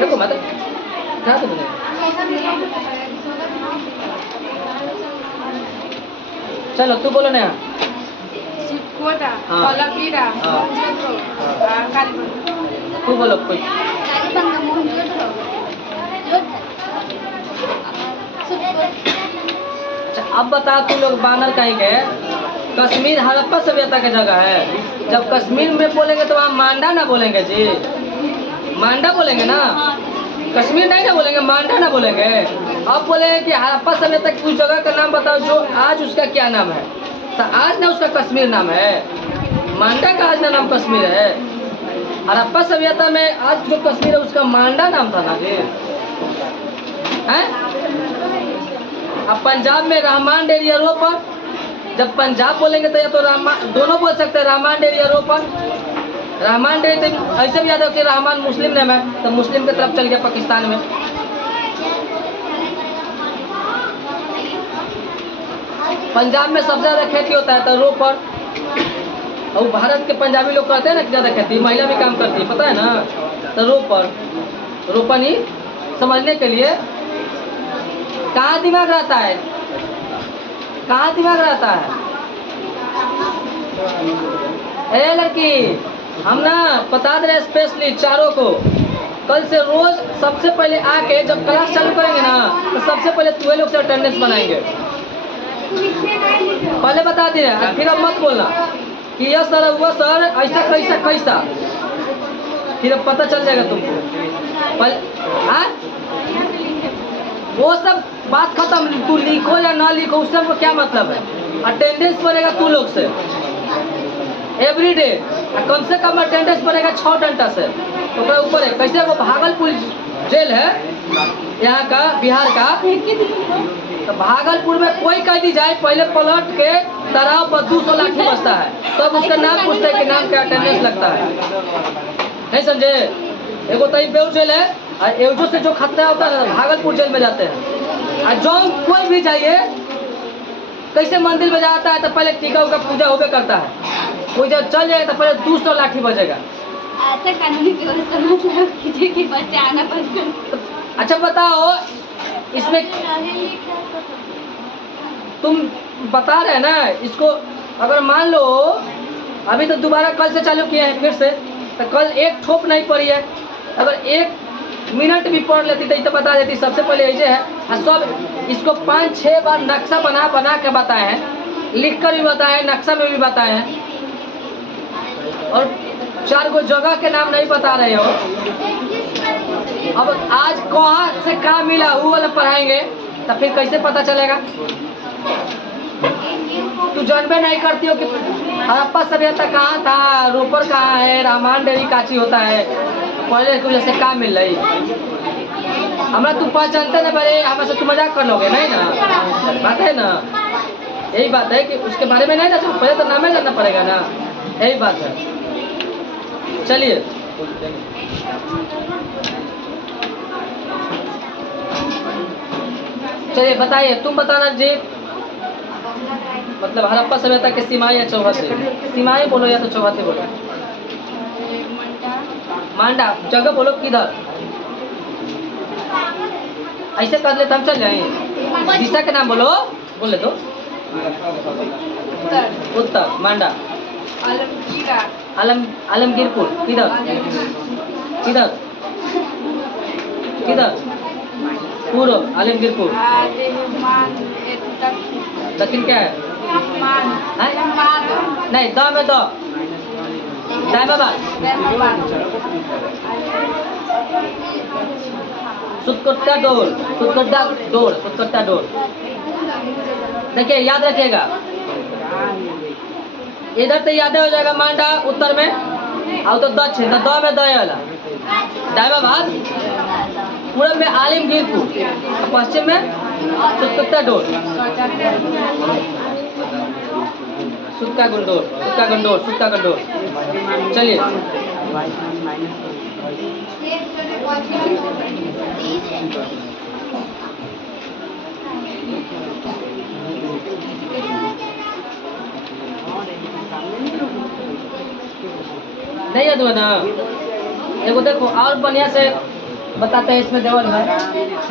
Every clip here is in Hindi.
देखो मत क्या तो बने। चलो तू बोलो ना। हाँ तू बोलो कुछ। अच्छा अब बता तू लोग बानर कहीं गए। कश्मीर हड़प्पा सभ्यता की जगह है। जब कश्मीर में बोलेंगे तो वहाँ मांडा ना बोलेंगे जी, मांडा बोलेंगे ना, कश्मीर नहीं ना बोलेंगे, मांडा ना बोलेंगे। अब बोलेंगे कि हड़प्पा सभ्यता की उस जगह का नाम बताओ जो आज उसका क्या नाम है, तो आज ना उसका कश्मीर नाम है, मांडा का आज ना नाम कश्मीर है। हड़प्पा सभ्यता में आज जो कश्मीर है उसका मांडा नाम था ना जी, हैं? अब पंजाब में रहमान डेयरी रोपड़, जब पंजाब बोलेंगे तो या तो दोनों बोल सकते हैं, रहमान डेयरी रोपड़। रहमान डेयरी तो ऐसे भी याद है कि रहमान मुस्लिम नेम है, तो मुस्लिम की तरफ चल गया पाकिस्तान में। पंजाब में सबसे ज़्यादा खेती होता है तो रोपड़, और भारत के पंजाबी लोग करते हैं ना कि ज़्यादा खेती, महिला भी काम करती है पता है ना, तो रोपड़ रोपनी समझने के लिए कहाँ दिमाग रहता है, कहाँ दिमाग रहता है। ए लड़की हम ना बता दे रहे स्पेशली चारों को, कल से रोज सबसे पहले आके जब क्लास चालू करेंगे ना तो सबसे पहले तुम्हें लोग से अटेंडेंस बनाएंगे, पहले बता दिए, फिर अब मत बोलना कि यह सर हुआ सर ऐसा कैसा कैसा, फिर अब पता चल जाएगा तुमको। हाँ वो सब बात खत्म, तू लिखो या ना लिखो उससे हमको क्या मतलब है। अटेंडेंस बनेगा तू लोग से एवरीडे, कम से कम अटेंडेंस बनेगा 6 घंटा से, तो ऊपर है। कैसे वो भागलपुर जेल है यहाँ का बिहार का, तो भागलपुर में कोई कैदी जाए पहले पलट के तराव पर 200 लाठी बजता है, तब तो उसका नाम पूछते हैं कि नाम क्या अटेंडेंस लगता है, नहीं समझे। एगो तो बेउ जेल है, और एवजो से जो खतरा होता है ना भागलपुर जेल में जाते हैं। और जो कोई भी जाइए कैसे मंदिर में जाता है तो पहले टीका उका पूजा होकर करता है, कोई जब चल जाए तो पहले 200 लाठी बजेगा। ऐसा कानूनी व्यवस्था मतलब कीजिए कि बच्चे आना पड़ेगा। अच्छा बताओ इसमें तुम बता रहे हैं ना इसको, अगर मान लो अभी तो दोबारा कल से चालू किए हैं फिर से, तो कल एक ठोप नहीं पड़ी है, अगर 1 मिनट भी पढ़ लेती तो बता देती। सबसे पहले ऐसे है सब इसको 5-6 बार नक्शा बना बना के बताए हैं, लिख कर भी बताए हैं, नक्शा में भी बताए हैं, और 4 गो जगह के नाम नहीं बता रहे हो। अब आज कहाँ से कहाँ मिला वो वाला पढ़ाएंगे तो फिर कैसे पता चलेगा। तू जानबे नहीं करती हो कि हड़प्पा सभ्यता कहाँ था, रोपड़ कहाँ है, रहमान डेयरी काची होता है, पहले तुझे से कहाँ मिल रही हमारा, तू पहचानते ना बड़े हमें से, तू मजाक कर लोगे नहीं ना, बात है ना, यही बात है कि उसके बारे में नहीं ना, पहले तो नाम ही जानना पड़ेगा ना, यही बात है। चलिए चलिए बताइए, तुम बताना जी, मतलब हड़प्पा सभ्यता के सीमाएं या चौहद्दी, सीमाएं बोलो या तो चौहद्दी बोलो। मांडा जगह बोलो किधर, ऐसे कर ले तो हम चल जाएंगे। दिशा के नाम बोलो, बोले तो उत्तर मांडा, आलमगीरपुर किधर किधर किधर, पूर्व आलमगीरपुर, दक्षिण क्या है, नहीं द में दो, दायमाबाद, सुतकोट्टा डोर, सुतकोट्टा डोर, सुतकोट्टा डोर। देखिए याद रखिएगा, इधर तो याद हो जाएगा मांडा उत्तर में, और तो दक्षिण, तो द में दया वाला दायमाबाद, पूरब में आलमगीरपुर, पश्चिम में सुतकोट्टा डोर, सुक्का गुंडोर, सुक्का गंडोर, सुक्का गंडोर। चलिए नहीं याद हुआ ना, एगो देखो और बढ़िया से बताते हैं इसमें देवल है।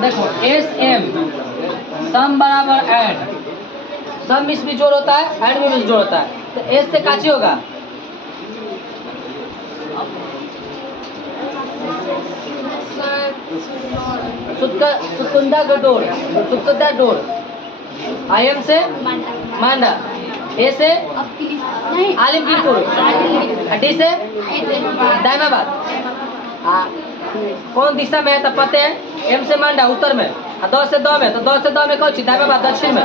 देखो एस एम सम बराबर एड, सम इसमें जोड़ होता है, एड में भी जोड़ होता है। तो एस से काची होगा, सुकुंदा गडोर, सुकुंदा डोर। आई एम से मांडा, ए से आलिमगीरपुर, डी से दायमाबाद। कौन दिशा में है तो पते हैं, एम से मांडा उत्तर में, द से द में, तो द से द में कौन सी, दायमाबाद दक्षिण में,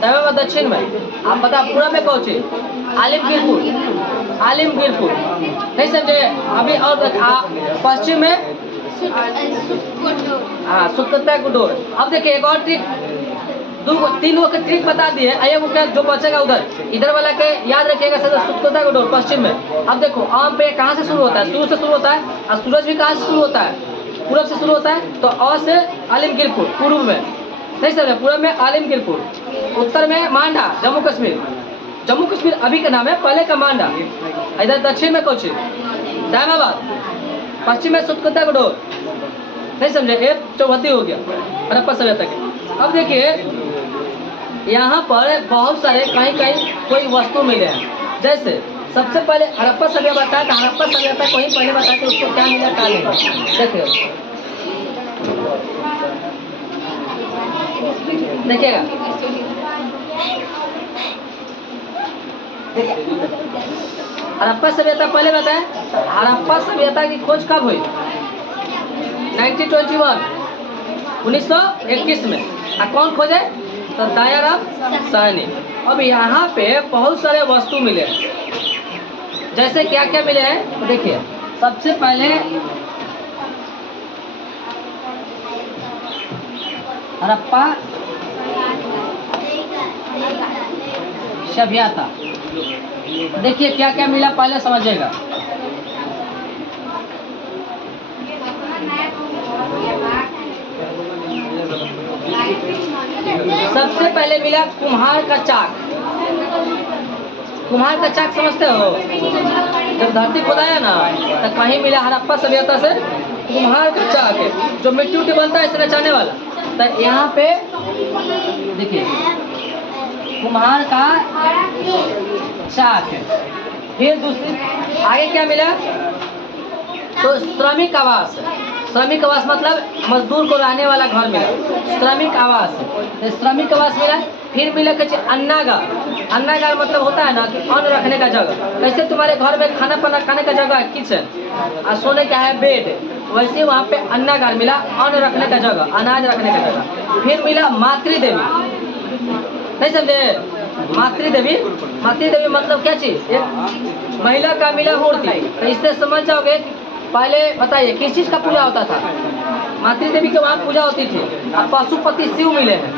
दायमाबाद दक्षिण में। आप बता पूरा में कौन सी, आलिमगीरपुर, आलिमगीरपुर। नहीं समझे अभी। और पश्चिम में हाँ सुकुंदा गुडोर। अब देखिए एक और ट्रिक, तीन के ट्रिक बता दिए। आइए वो क्या जो बचेगा उधर, इधर वाला के याद रखिएगा सर, सुकुंदा गुडोर पश्चिम में। अब देखो आम पे कहाँ से शुरू होता है, शुरू से शुरू होता है, और सूरज भी कहाँ से शुरू होता है, पूरब से शुरू होता है। तो अ से आलिमगीरपुर पूर्व में, नहीं सर पूर्व में आलिमगीरपुर, उत्तर में मांडा जम्मू कश्मीर, जम्मू कश्मीर अभी का नाम है, पहले का मांडा। इधर दक्षिण में कौन, दायमाबाद, पश्चिम में सुकुंदा गुडोर। नहीं समझे, एक चौहत्ती हो गया हड़प्पा सभ्यता के। अब देखिए यहाँ पर बहुत सारे कहीं कहीं कोई वस्तु मिले हैं। जैसे सबसे पहले हड़प्पा सभ्यता बताया था, हड़प्पा सभ्यता को ही पहले बताया कि उसको क्या मिला, क्या मिला। देखिएगा हड़प्पा सभ्यता पहले बताया। हड़प्पा सभ्यता की खोज कब हुई, 1921, 1921 में। कौन खोजे, तो दयाराम साहनी। अब यहाँ पे बहुत सारे वस्तु मिले हैं। जैसे क्या क्या मिले हैं तो देखिए, सबसे पहले हड़प्पा सभ्यता, देखिए क्या क्या मिला पहले समझिएगा। सबसे पहले मिला कुम्हार का चाक। कुम्हार का चाक समझते हो, जब धरती खोदाया ना तो कहीं मिला हड़प्पा सभ्यता से कुम्हार का चाक है, जो मिट्टी उट्टी बनता है इसे नचाने वाला। तो यहाँ पे देखिए कुम्हार का चाक है। फिर दूसरी आगे क्या मिला, तो श्रमिक आवास। श्रमिक आवास मतलब मजदूर को रहने वाला घर मिला, श्रमिक आवास है, तो श्रमिक आवास मिला। फिर मिला कुछ अन्नागार। अन्नागार मतलब होता है ना कि अन्न रखने का जगह। कैसे तुम्हारे घर में खाना पकाने खाने का जगह है किचन, और सोने का है बेड, वैसे वहाँ पे अन्नागार मिला, अन्न रखने का जगह, अनाज रखने का जगह। फिर मिला मातृदेवी। नहीं समझे, मातृदेवी, मातृदेवी मतलब क्या चीज, एक महिला का मिला मूर्ति। तो इससे समझ जाओगे। पहले बताइए किस चीज का पूजा होता था, मातृदेवी के वहाँ पूजा होती थी। अब पशुपति शिव मिले हैं,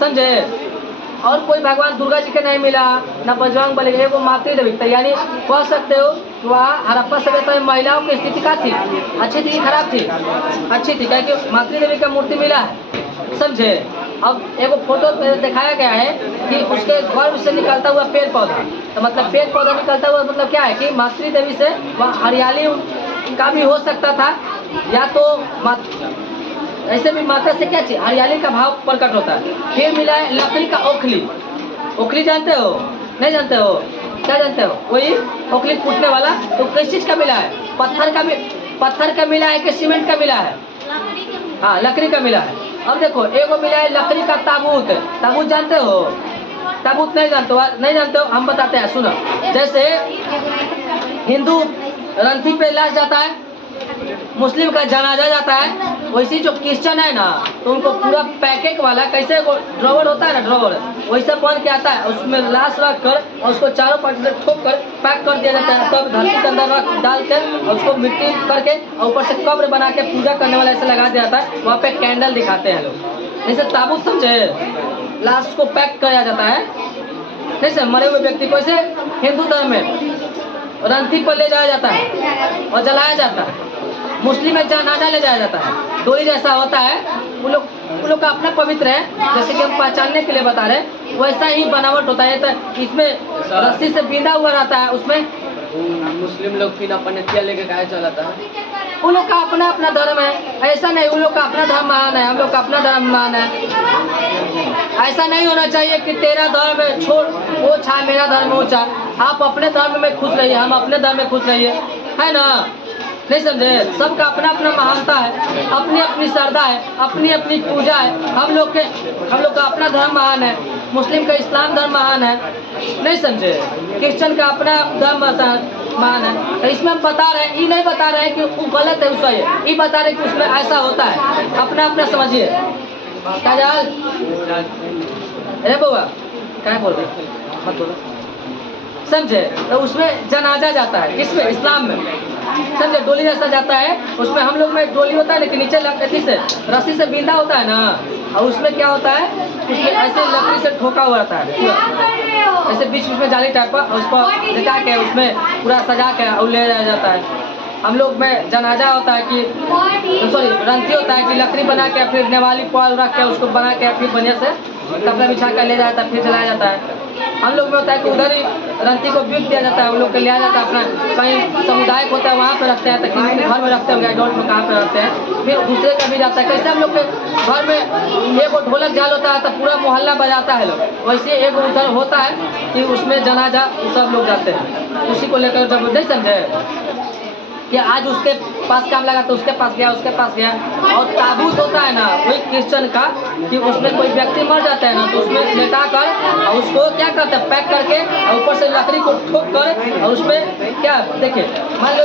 समझे। और कोई भगवान दुर्गा जी के नहीं मिला, न बजरंग बली, वो मातृदेवी। तो यानी कह सकते हो वहाँ हड़प्पा सभ्यता में महिलाओं की स्थिति क्या थी, अच्छी थी खराब थी, अच्छी थी, क्योंकि मातृदेवी का मूर्ति मिला है, समझे। अब एक फोटो दिखाया गया है कि उसके गर्भ से निकलता हुआ पेड़ पौधा। तो मतलब पेड़ पौधा निकलता हुआ मतलब क्या है कि मातृदेवी से वहाँ हरियाली का भी हो सकता था, या तो ऐसे भी माता से क्या चाहिए, हरियाली का भाव प्रकट होता है। फिर मिला है लकड़ी का ओखली। ओखली जानते हो, नहीं जानते हो, क्या जानते हो, वही ओखली कूटने वाला। तो किस चीज़ का मिला है, पत्थर का मिला है कि सीमेंट का मिला है, हाँ लकड़ी का मिला है। अब देखो एगो मिला है लकड़ी का ताबूत। ताबूत जानते हो, ताबूत नहीं जानते हो, नहीं जानते हो, हम बताते हैं सुनो। जैसे हिंदू रंथी पे लाश जाता है, मुस्लिम का जनाजा जाता है, वैसे जो क्रिश्चियन है ना तो उनको पूरा पैकेट वाला कैसे ड्रॉवर होता है ना, ड्रॉवर वैसे बन के आता है, उसमें लाश रख कर और उसको चारों पार्ट से ठोक कर पैक कर दिया जाता है। तब धरती के अंदर रख डाल कर और उसको मिट्टी करके और ऊपर से कब्र बना के पूजा करने वाला ऐसे लगा दिया जाता है। वहाँ पे कैंडल दिखाते हैं लोग, जैसे ताबूत समझे, लाश को पैक किया जाता है जैसे मरे हुए व्यक्ति को। ऐसे हिंदू धर्म में रंथी पर ले जाया जाता है और जलाया जाता है। मुस्लिम में जनाजा ले जाया जाता है, डोली जैसा होता है। वो लोग का अपना पवित्र है, जैसे कि हम पहचानने के लिए बता रहे हैं, वैसा ही बनावट होता है। तो इसमें रस्सी से बिंदा हुआ रहता है, उसमें मुस्लिम लोग फिर अपन लेके गाय चलाता है। उन लोग का अपना अपना धर्म है, ऐसा नहीं उन लोग का अपना धर्म महान है, हम लोग का अपना धर्म महान है। ऐसा नहीं होना चाहिए कि तेरा धर्म है छोड़ वो छा मेरा धर्म ऊंचा। आप अपने धर्म में खुश रहिए, हम अपने धर्म में खुश रहिए, है ना? नहीं समझे? सबका अपना अपना महानता है, अपनी अपनी श्रद्धा है, अपनी अपनी पूजा है। हम लोग का अपना धर्म महान है, मुस्लिम का इस्लाम धर्म महान है, नहीं समझे? क्रिश्चियन का अपना धर्म महान है। तो इसमें हम बता रहे हैं, ये नहीं बता रहे हैं कि वो गलत है वो सही है, ये बता रहे हैं कि उसमें ऐसा होता है, अपना अपना समझिए। क्या जाल अरे बउआ क्या बोल रहे मत बोलो, समझे? तो उसमें जनाजा जाता है, किसमें? इस्लाम में, समझे? डोली जैसा जाता है, उसमें हम लोग में डोली होता है लेकिन नीचे लकड़ी से रस्सी से बिंदा होता है ना, और उसमें क्या होता है, उसमें ऐसे लकड़ी से ठोका हुआ रहता है, ऐसे बीच में जाली टाइप का, उसको लेटा के उसमें पूरा सजा के और ले जाया जाता है। हम लोग में जनाजा होता है कि सॉरी रंथी होता है कि लकड़ी बना के फिर नेवाली पाल रख के उसको बना के फिर बढ़िया से कपड़ा बिछा कर ले जाता है, फिर जलाया जाता है। हम लोग में होता है कि उधर ही रंथी को बीत दिया जाता है, उन लोग को लिया जाता है, अपना कहीं समुदाय होता है वहाँ पे रखते हैं, तकरीबन घर में रखते होंगे, डोंट नो कहाँ पे रखते हैं, फिर दूसरे का भी जाता है। कैसे हम लोग के घर में एक ढोलक झाल होता है तो पूरा मोहल्ला बजाता है लोग, वैसे एक उधर होता है कि उसमें जनाजा सब लोग जाते हैं, उसी को लेकर जब नहीं समझे कि आज उसके पास काम लगा तो उसके पास गया, उसके पास गया। और ताबूत होता है ना वही क्रिश्चियन का, कि उसमें कोई व्यक्ति मर जाता है ना तो उसमें लेटा कर और उसको क्या करते हैं, पैक करके और ऊपर से लकड़ी को ठोक कर और उसमें क्या देखिए, मान लो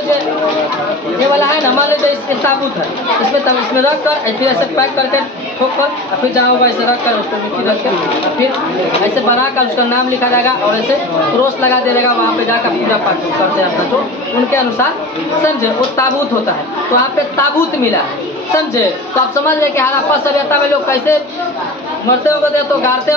ये वाला है ना, मान लीजिए इसके ताबूत है, इसमें रख कर फिर ऐसे पैक करके ठोक कर और फिर जहाँ होगा ऐसे रख कर उसको मिट्टी रख कर फिर ऐसे बना कर उसका नाम लिखा जाएगा और ऐसे क्रॉस लगा दे देगा, वहाँ पे जाकर पूजा पाठ करते हैं अपना जो उनके अनुसार, समझे? वो ताबूत होता है, तो यहाँ पे ताबूत मिला, समझे? तो आप समझ रहे कि हड़प्पा सभ्यता में लोग कैसे मरते होंगे, तो गाड़ते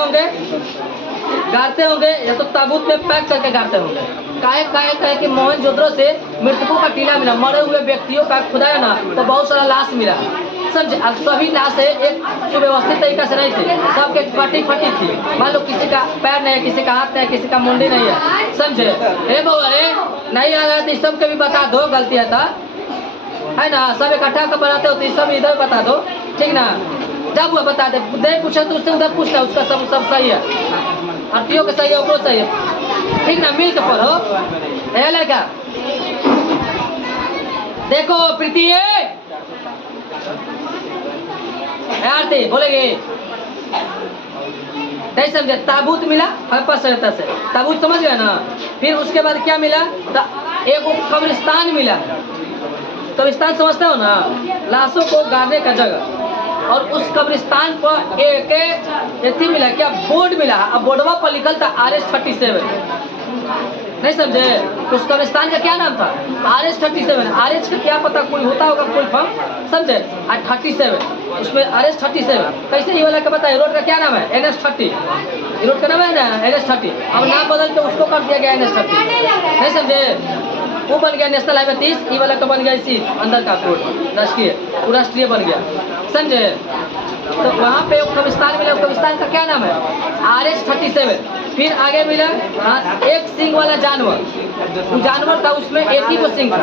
होंगे या तो ताबूत में पैक करके गाड़ते होंगे। काहे कि मोहनजोदड़ो से मृतकों का टीला मिला, मरे हुए व्यक्तियों का खुदाया ना तो बहुत सारा लाश मिला, समझे? अब सभी लाशें एक सुव्यवस्थित तरीका से नहीं थी, सबके कटी फटी थी। मान लो किसी का पैर नहीं है, किसी का हाथ नहीं है, किसी का मुंडी नहीं है, समझे? अरे बउआ रे नहीं आ रहा तो सबके भी बता दो, गलती है ना? सब इकट्ठा कर बनाते हो तो सब इधर बता दो, ठीक ना? जब वो बता दे पूछे तो उससे उधर पूछना, उसका सब सही है, आरतीयों का सही है, ओकरो सही है, ठीक ना? मिल के पढ़ो। ए लड़का देखो प्रीति आरती बोलेगी नहीं समझे? ताबूत मिला हड़प्पा सभ्यता से, ताबूत समझ गए ना? फिर उसके बाद क्या मिला, एक कब्रिस्तान मिला। कब्रिस्तान समझते हो ना, लाशों को गाड़ने का जगह। और उस कब्रिस्तान पर एक एथी मिला, क्या बोर्ड मिला, अब बोर्डवा पर लिखल था RS-37, नहीं समझे? उस कब्रिस्तान का क्या नाम था, RS-37। RS का क्या पता, कोई होता होगा फुल फॉर्म, समझे? 37 उसमें RS-37 कैसे ये वाला का बताइए। रोड का क्या नाम है, NS-30, रोड का नाम है ना NS-30, अब नाम बदल के उसको कर दिया गया NS-30, नहीं समझे? वो बन गया नेशनल हाईवे 30, ये वाला का बन गया इसी अंदर का रोड राष्ट्रीय बन गया, समझे? तो वहाँ पे एक कब्रिस्तान मिला, कब्रिस्तान का क्या नाम है, RS-37। फिर आगे मिला एक सिंग वाला जानवर, वो जानवर था उसमें एक ही वो सिंग था,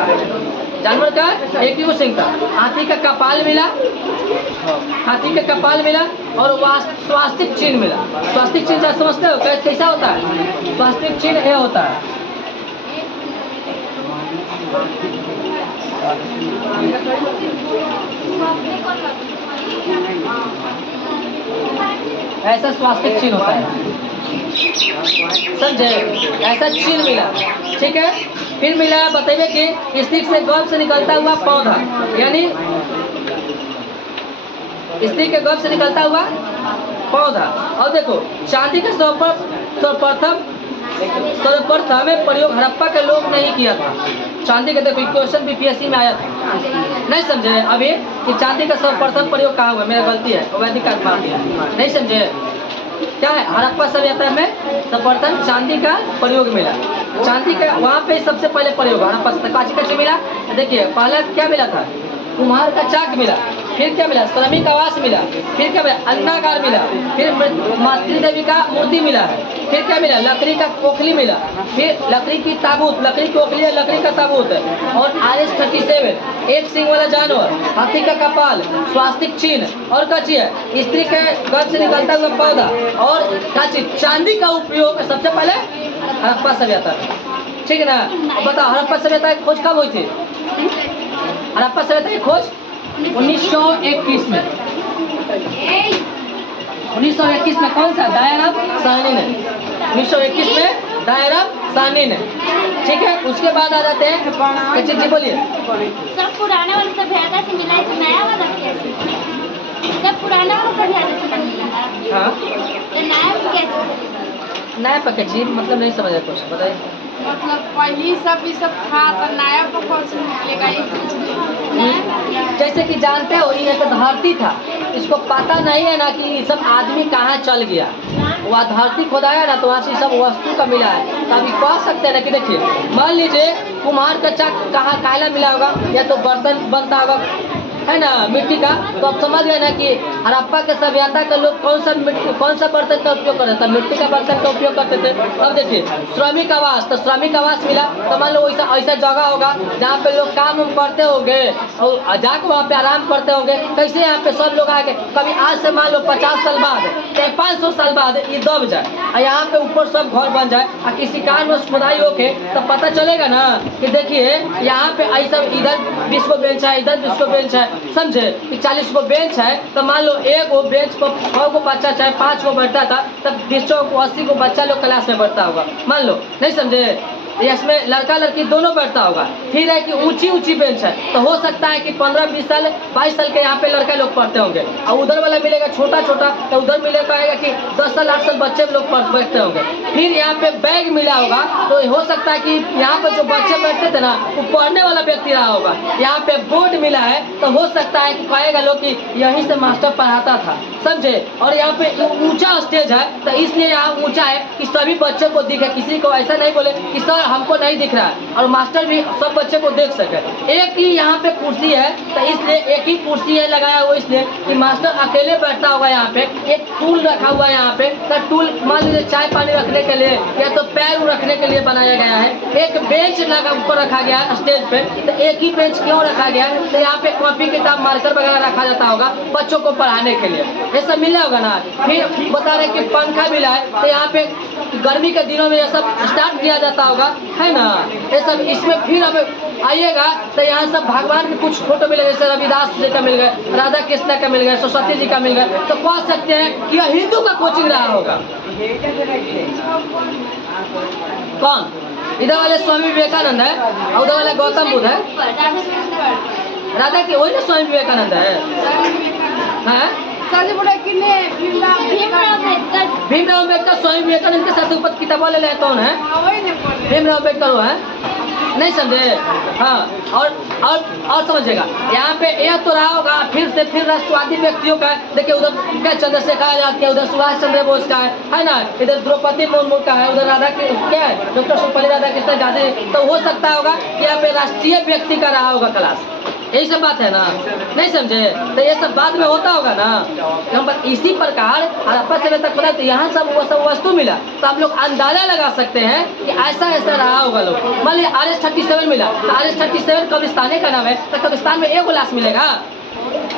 जानवर का एक ही वो सिंग था। हाथी का कपाल मिला, और स्वास्तिक चिन्ह मिला। स्वास्तिक चिन्ह समझते हो कैसा होता है? स्वास्तिक चिन्ह यह होता है, ऐसा स्वास्तिक चिन्ह होता है, समझे? ऐसा चिन्ह मिला, ठीक है? फिर मिला बताइए कि स्टिक से गर्भ से निकलता हुआ पौधा, यानी स्टिक के गर्भ से निकलता हुआ पौधा। और देखो चांदी का सर्वप्रथम में प्रयोग हड़प्पा के लोग नहीं किया था। चांदी का देखो क्वेश्चन BPSC में आया था, नहीं समझे? अभी कि चांदी का सर्वप्रथम प्रयोग कहाँ हुआ, मेरा गलती है, वैदिक काल मार दिया, नहीं समझे? क्या है, हड़प्पा सभ्यता में सर्वप्रथम चांदी का प्रयोग मिला। चांदी का वहाँ पे सबसे पहले प्रयोग हड़प्पा से काची मिला। देखिए पहले क्या मिला था, कुम्हार का चाक मिला, फिर क्या मिला, श्रमिक आवास मिला, फिर क्या मिला, अन्नागार मिला, फिर मातृ देवी का मूर्ति मिला है, फिर क्या मिला, लकड़ी का कोखली मिला, फिर लकड़ी की ताबूत, लकड़ी की कोखली है, लकड़ी का ताबूत है, और RS-37 एक सिंग वाला जानवर, हाथी का कपाल, स्वास्तिक चिन्ह, और क्या चीज है, स्त्री के गर्भ से निकलता हुआ पौधा, और क्या चीज, चांदी का उपयोग सबसे पहले हड़प्पा सभ्यता में। ठीक है ना। बताओ हड़प्पा सभ्यता की खोज कब हुई थी? हड़प्पा सभ्यता की खोज 1921 में। 1921 में कौन सा? दयाराम साहनी ने। 1921 में दयाराम साहनी ने। ठीक है, उसके बाद आ जाते हैं, जी बोलिए। सब पुराने वाले सभ्यता से मिला है, तो नया वाला कैसे? सब पुराना वाला सभ्यता से मिला है। हाँ, तो नया में क्या चीज़? नया पैकेज मतलब नहीं समझा क्वेश्चन, बताइए। मतलब पहले सब ये सब था तो नया पर कौन सा निकलेगा ये कुछ नहीं। जैसे कि जानते हो ये एक धरती था, इसको पता नहीं है ना कि ये सब आदमी कहाँ चल गया। वह धरती खोदाया ना तो वहाँ से सब वस्तु का मिला है। तो अभी कह सकते हैं ना कि देखिए, मान लीजिए कुम्हार का चक कहाँ कायला मिला होगा, या तो बर्तन बनता होगा, है ना, मिट्टी का। तो आप समझ गए ना कि हड़प्पा के सभ्यता के लोग कौन सा बर्तन का उपयोग करते थे? मिट्टी का बर्तन का उपयोग करते थे। अब देखिए श्रमिक आवास, तो श्रमिक आवास मिला, तो मान लो ऐसा जगह होगा जहाँ पे लोग काम करते होंगे और जाकर वहाँ पे आराम करते होंगे। कैसे यहाँ पे सब लोग आके, कभी आज से मान लो 50 साल बाद या 500 साल बाद ये दब जाए और यहाँ पे ऊपर सब घर बन जाए और किसी कारण में खुदाई होके, तो पता चलेगा ना कि देखिए यहाँ पे ऐसा, इधर 20 को बेंच है, इधर 20 को बेंच है, समझे कि 40 को बेंच है। तो मान लो एक वो बेंच पर 6 को बच्चा चाहे 5 को बैठता था, तब 20 को 80 को बच्चा लोग क्लास में बैठता होगा, मान लो, नहीं समझे। इसमें लड़का लड़की दोनों बैठता होगा। फिर है कि ऊंची ऊंची बेंच है, तो हो सकता है कि 15-20 साल 22 साल के यहाँ पे लड़का लोग पढ़ते होंगे, और उधर वाला मिलेगा छोटा छोटा, तो उधर मिले पाएगा कि 10 साल 8 साल बच्चे लोग बैठते होंगे। फिर यहाँ पे बैग मिला होगा, तो हो सकता है कि यहाँ पे जो बच्चे बैठते थे ना वो पढ़ने वाला व्यक्ति रहा होगा। यहाँ पे बोर्ड मिला है, तो हो सकता है कि कहेगा लोग कि यहीं से मास्टर पढ़ाता था, समझे। और यहाँ पे ऊंचा स्टेज है, तो इसलिए यहाँ ऊंचा है कि सभी बच्चे को दिखे, किसी को ऐसा नहीं बोले कि सर हमको नहीं दिख रहा है, और मास्टर भी सब बच्चे को देख सके। एक ही यहाँ पे कुर्सी है, तो इसलिए एक ही कुर्सी है लगाया हुआ, इसलिए कि मास्टर अकेले बैठता होगा। यहाँ पे एक टूल रखा हुआ है, यहाँ पे तो टूल मान लीजिए चाय पानी रखने के लिए या तो पैर रखने के लिए बनाया गया है। एक बेंच लगा ऊपर रखा गया है स्टेज पे, तो एक ही बेंच क्यों रखा गया है? तो यहाँ पे कॉपी किताब मार्कर वगैरह रखा जाता होगा बच्चों को पढ़ाने के लिए, ये सब मिला होगा ना। फिर बता रहे कि पंखा मिला है, तो यहाँ पे गर्मी के दिनों में ये सब स्टार्ट किया जाता होगा, है ना, ये सब। इसमें फिर अब आइएगा तो यहाँ सब भगवान के कुछ फोटो मिल गए, जैसे रविदास जी का मिल गए, राधा कृष्ण का मिल गए, सरस्वती जी का मिल गए। तो कह सकते हैं कि यह हिंदू का कोचिंग रहा होगा। कौन? इधर वाले स्वामी विवेकानंद है और उधर वाले गौतम बुद्ध है। राधा की वही ना स्वामी विवेकानंद है, हाँ? भीमराव अम्बेडकर स्वामी विवेकानंद के साथ ऊपर किताबें ले कौन है? भीमराव अम्बेडकर वो है, नहीं समझे। हाँ, और समझिएगा, यहाँ पे यह तो रहा होगा। फिर राष्ट्रवादी व्यक्तियों का देखिए, उधर क्या चंद्रशेखर आजाद का, उधर सुभाष चंद्र बोस का है ना, इधर द्रौपदी मुर्मू का है, उधर राधा क्या है, डॉक्टर सर्वपल्ली राधाकृष्णन गांधी। तो हो सकता होगा कि यहाँ पे राष्ट्रीय व्यक्ति का रहा होगा क्लास, यही सब बात है ना, नहीं समझे। तो ये सब बाद में होता होगा ना। यहाँ पर इसी प्रकार हड़प्पा सभ्यता खुदा, तो यहाँ सब वो सब वस्तु मिला, तो आप लोग अंदाजा लगा सकते हैं कि ऐसा ऐसा रहा होगा लोग। मान लीजिए RS-37 मिला, तो RS-37 कब्रिस्तान का नाम है, तो कब्रिस्तान में एक लाश मिलेगा,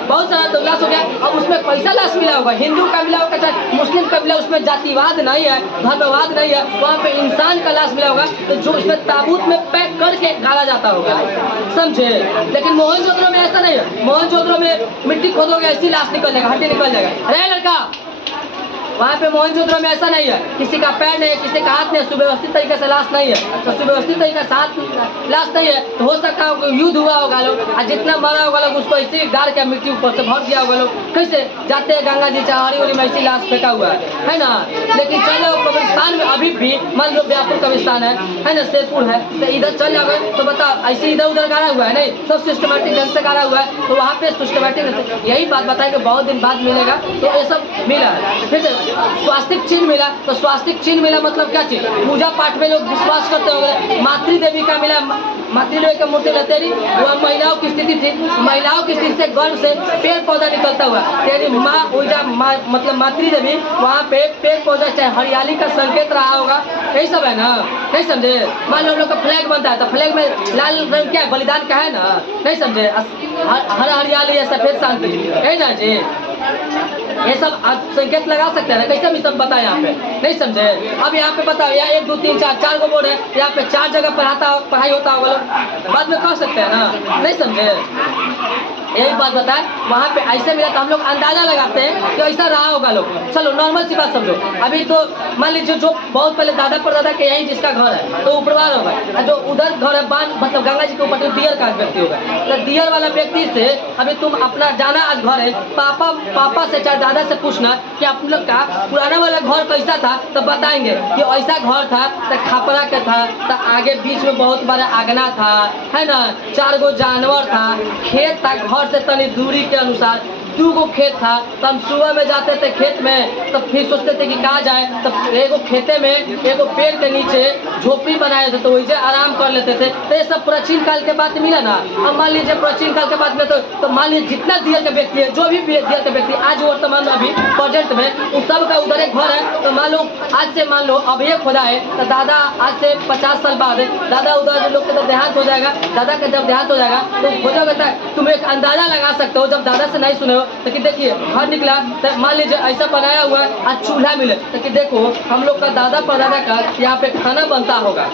बहुत सारा तो लाश हो गया। अब उसमें कैसा लाश मिला होगा? हिंदू का मिला होगा, चाहे मुस्लिम का मिला, उसमें जातिवाद नहीं है, धर्मवाद नहीं है, वहाँ पे इंसान का लाश मिला होगा, तो जो इसमें ताबूत में पैक करके डाला जाता होगा, समझे। लेकिन मोहनजोदड़ो में ऐसा नहीं है। मोहनजोदड़ो में मिट्टी खोदोगे ऐसी लाश निकल जाएगा, हड्डी निकल जाएगा। अरे लड़का, वहाँ पे मोहनजोदड़ो में ऐसा नहीं है, किसी का पैर नहीं है, किसी का हाथ नहीं है, सुव्यवस्थित तरीके से लाश नहीं है। तो सुव्यवस्थित तरीके से हाथ लाश नहीं है, तो हो सकता है युद्ध हुआ होगा लोग, और जितना मरा होगा लोग उसको ऐसे गाड़ के मिट्टी ऊपर से भर दिया होगा लोग। कैसे जाते हैं गंगा जी चाहरी में ऐसी लाश फेंका हुआ है ना। लेकिन चलो कब्रिस्तान में अभी भी मान लो व्यापुर कब्रिस्तान है ना, शेरपुर है, तो इधर चल जाओगे तो बताओ ऐसे इधर उधर गाड़ा हुआ है, नहीं, सब सिस्टमेटिक ढंग से गाड़ा हुआ है। तो वहाँ पे सिस्टमेटिक यही बात बताए कि बहुत दिन बाद मिलेगा, तो ये सब मिला है। फिर स्वास्तिक चिन्ह मिला, तो स्वास्तिक चिन्ह मिला मतलब क्या चीज? पूजा पाठ में लोग विश्वास करते होंगे। मातृ देवी का मिला, मातृदेवी की मूर्ति में तेरी वह महिलाओं की स्थिति थी, महिलाओं की स्थिति से गर्भ से पेड़ पौधा निकलता हुआ तेरी माँ ऊर्जा मतलब मातृदेवी वहाँ पे पेड़ पौधा चाहे हरियाली का संकेत रहा होगा, यही सब है ना, नहीं समझे। मान लो हम लोग का फ्लैग बनता है तो फ्लैग में लाल रंग क्या है, बलिदान का है ना, नहीं समझे। हर हरियाली है सफेद शांति है ना जी, ये सब आप संकेत लगा सकते हैं ना, कैसे भी सब बताए यहाँ पे, नहीं समझे। अब यहाँ पे बताओ यहाँ 1 2 3 4 गो बोर्ड है, यहाँ पे 4 जगह पढ़ाई होता होगा, बाद में कह सकते हैं ना, नहीं समझे। यही बात बताए वहाँ पे ऐसे मिला तो हम लोग अंदाजा लगाते हैं कि ऐसा रहा होगा लोग। चलो नॉर्मल सी बात समझो, अभी तो मान लीजिए जो बहुत पहले दादा परदादा के यही जिसका घर है तो ऊपरवार होगा, और जो उधर घर है बांध मतलब गंगा जी के ऊपर तो दियर का व्यक्ति होगा, तो दियर वाला व्यक्ति से अभी तुम अपना जाना आज घर है, पापा से चाहे दादा से पूछना कि आप लोग का पुराना वाला घर कैसा था, तो बताएंगे कि ऐसा घर था तो खपरा के था, तो आगे बीच में बहुत बड़ा आंगना था, है ना, 4 गो जानवर था, खेत था, घर से तनी दूरी के अनुसार 2 गो खेत था। तो हम सुबह में जाते थे खेत में, तो फिर सोचते थे कि कहाँ जाए, तो एगो खेते में एगो पेड़ के नीचे झोपड़ी बनाए थे तो वैसे आराम कर लेते थे। तो ये सब प्राचीन काल के बात मिला ना। अब मान लीजिए प्राचीन काल के बात में तो मान लीजिए जितना दियर के व्यक्ति है, जो भी दियर के व्यक्ति आज वर्तमान में अभी प्रेजेंट में उन सब का उधर एक घर है, तो मान लो आज से मान लो अब ये खुदा है तो दादा आज से 50 साल बाद दादा उधर लोग का देहांत हो जाएगा, दादा का जब देहांत हो जाएगा तो हो जाएगा, तुम एक अंदाजा लगा सकते हो जब दादा से नहीं सुने हो तो कि देखिए घर निकला तो मान लीजिए ऐसा बनाया हुआ है, आज चूल्हा मिले तो कि देखो हम लोग का दादा परदादा का यहाँ पे खाना बनता होगा,